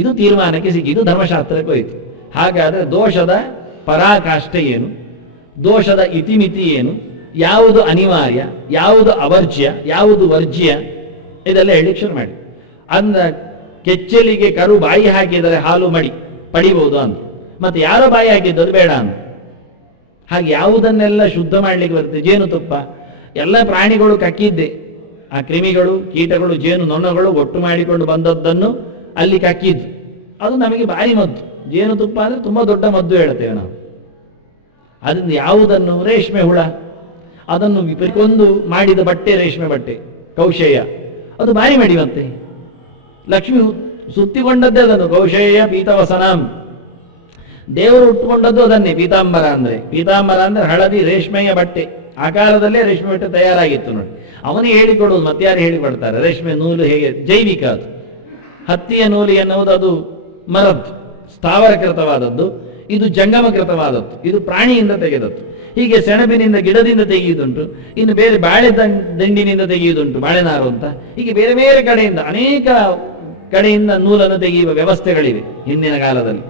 ಇದು ತೀರ್ಮಾನಕ್ಕೆ ಸಿಕ್ಕಿ. ಇದು ಧರ್ಮಶಾಸ್ತ್ರಕ್ಕೆ ಹೋಯಿತು. ಹಾಗಾದ್ರೆ ದೋಷದ ಪರಾಕಾಷ್ಠೆ ಏನು, ದೋಷದ ಇತಿಮಿತಿ ಏನು, ಯಾವುದು ಅನಿವಾರ್ಯ, ಯಾವುದು ಅವರ್ಜ್ಯ, ಯಾವುದು ವರ್ಜ್ಯ, ಇದೆಲ್ಲ ಹೇಳಿಕ್ಕೆ ಶುರು ಮಾಡಿ. ಅಂದ ಕೆಚ್ಚಲಿಗೆ ಕರು ಬಾಯಿ ಹಾಕಿದರೆ ಹಾಲು ಪಡಿಬಹುದು ಅಂತ, ಮತ್ತೆ ಯಾರೋ ಬಾಯಿ ಹಾಕಿದ್ದು ಬೇಡ ಅಂತ. ಹಾಗೆ ಯಾವುದನ್ನೆಲ್ಲ ಶುದ್ಧ ಮಾಡ್ಲಿಕ್ಕೆ ಬರ್ತದೆ? ಜೇನುತುಪ್ಪ ಎಲ್ಲ ಪ್ರಾಣಿಗಳು ಕಕ್ಕಿದ್ದೆ, ಆ ಕ್ರಿಮಿಗಳು ಕೀಟಗಳು ಜೇನು ನೊಣಗಳು ಒಟ್ಟು ಮಾಡಿಕೊಂಡು ಬಂದದ್ದನ್ನು ಅಲ್ಲಿ ಕಕ್ಕಿದ್ದು, ಅದು ನಮಗೆ ಭಾರಿ ಮದ್ದು. ಜೇನುತುಪ್ಪ ಅಂದ್ರೆ ತುಂಬಾ ದೊಡ್ಡ ಮದ್ದು ಹೇಳ್ತೇವೆ ನಾವು. ಅದರಿಂದ ಯಾವುದನ್ನು, ರೇಷ್ಮೆ ಹುಳ, ಅದನ್ನು ವಿಪರಿಕೊಂದು ಮಾಡಿದ ಬಟ್ಟೆ, ರೇಷ್ಮೆ ಬಟ್ಟೆ ಕೌಶೇಯ, ಅದು ಭಾರಿ ಮಡಿವಂತೆ. ಲಕ್ಷ್ಮಿ ಸುತ್ತಿಕೊಂಡದ್ದೇ ಅದನ್ನು, ಕೌಶೇಯ ಪೀತವಸನಾಂ. ದೇವರು ಉಟ್ಕೊಂಡದ್ದು ಅದನ್ನೇ ಪೀತಾಂಬರ ಅಂದ್ರೆ. ಪೀತಾಂಬರ ಅಂದ್ರೆ ಹಳದಿ ರೇಷ್ಮೆಯ ಬಟ್ಟೆ, ಆಕಾರದಲ್ಲೇ ರೇಷ್ಮೆ ಬಟ್ಟೆ ತಯಾರಾಗಿತ್ತು ನೋಡಿ. ಅವನೇ ಹೇಳಿಕೊಡುವುದು, ಮತ್ತಾರು ಹೇಳಿಕೊಡ್ತಾರೆ. ರೇಷ್ಮೆ ನೂಲು ಹೇಗೆ ಜೈವಿಕ, ಅದು ಹತ್ತಿಯ ನೂಲು ಎನ್ನುವುದು ಅದು ಮರದ್ದು, ಸ್ಥಾವರಕೃತವಾದದ್ದು. ಇದು ಜಂಗಮಕೃತವಾದದ್ದು, ಇದು ಪ್ರಾಣಿಯಿಂದ ತೆಗೆದದ್ದು. ಹೀಗೆ ಸೆಣಬಿನಿಂದ ಗಿಡದಿಂದ ತೆಗೆಯುವುದುಂಟು, ಇನ್ನು ಬೇರೆ ಬಾಳೆ ದಂಡಿನಿಂದ ತೆಗೆಯುವುದುಂಟು, ಬಾಳೆನಾರು ಅಂತ. ಹೀಗೆ ಬೇರೆ ಬೇರೆ ಕಡೆಯಿಂದ, ಅನೇಕ ಕಡೆಯಿಂದ ನೂಲನ್ನು ತೆಗೆಯುವ ವ್ಯವಸ್ಥೆಗಳಿವೆ ಹಿಂದಿನ ಕಾಲದಲ್ಲಿ.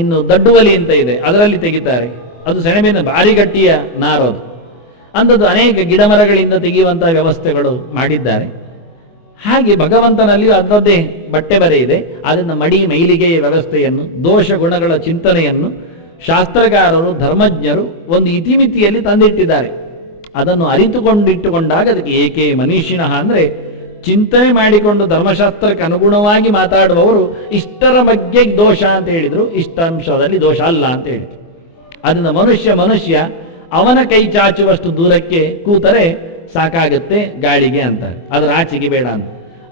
ಇನ್ನು ದಡ್ಡುವಲಿ ಅಂತ ಇದೆ, ಅದರಲ್ಲಿ ತೆಗಿತಾರೆ. ಅದು ಸೆಣಬಿನ ಭಾರಿ ಗಟ್ಟಿಯ ನಾರು ಅದು. ಅಂಥದ್ದು ಅನೇಕ ಗಿಡ ಮರಗಳಿಂದ ತೆಗೆಯುವಂತಹ ವ್ಯವಸ್ಥೆಗಳು ಮಾಡಿದ್ದಾರೆ. ಹಾಗೆ ಭಗವಂತನಲ್ಲಿಯೂ ಅದರದ್ದೇ ಬಟ್ಟೆ ಬರೆ ಇದೆ. ಅದನ್ನು ಮಡಿ ಮೈಲಿಗೆಯ ವ್ಯವಸ್ಥೆಯನ್ನು, ದೋಷ ಗುಣಗಳ ಚಿಂತನೆಯನ್ನು ಶಾಸ್ತ್ರಕಾರರು, ಧರ್ಮಜ್ಞರು ಒಂದು ಇತಿಮಿತಿಯಲ್ಲಿ ತಂದಿಟ್ಟಿದ್ದಾರೆ. ಅದನ್ನು ಅರಿತುಕೊಂಡಿಟ್ಟುಕೊಂಡಾಗ ಅದಕ್ಕೆ ಏಕೆ ಮನೀಷಿಣಃ ಅಂದರೆ ಚಿಂತನೆ ಮಾಡಿಕೊಂಡು ಧರ್ಮಶಾಸ್ತ್ರಕ್ಕೆ ಅನುಗುಣವಾಗಿ ಮಾತಾಡುವವರು ಇಷ್ಟರ ಬಗ್ಗೆ ದೋಷ ಅಂತ ಹೇಳಿದರು, ಇಷ್ಟಾಂಶದಲ್ಲಿ ದೋಷ ಅಲ್ಲ ಅಂತ ಹೇಳಿದರು. ಅದನ್ನು ಮನುಷ್ಯ ಅವನ ಕೈ ಚಾಚುವಷ್ಟು ದೂರಕ್ಕೆ ಕೂತರೆ ಸಾಕಾಗುತ್ತೆ ಗಾಳಿಗೆ ಅಂತಾರೆ, ಅದರ ಆಚೆಗೆ ಬೇಡ ಅಂತ.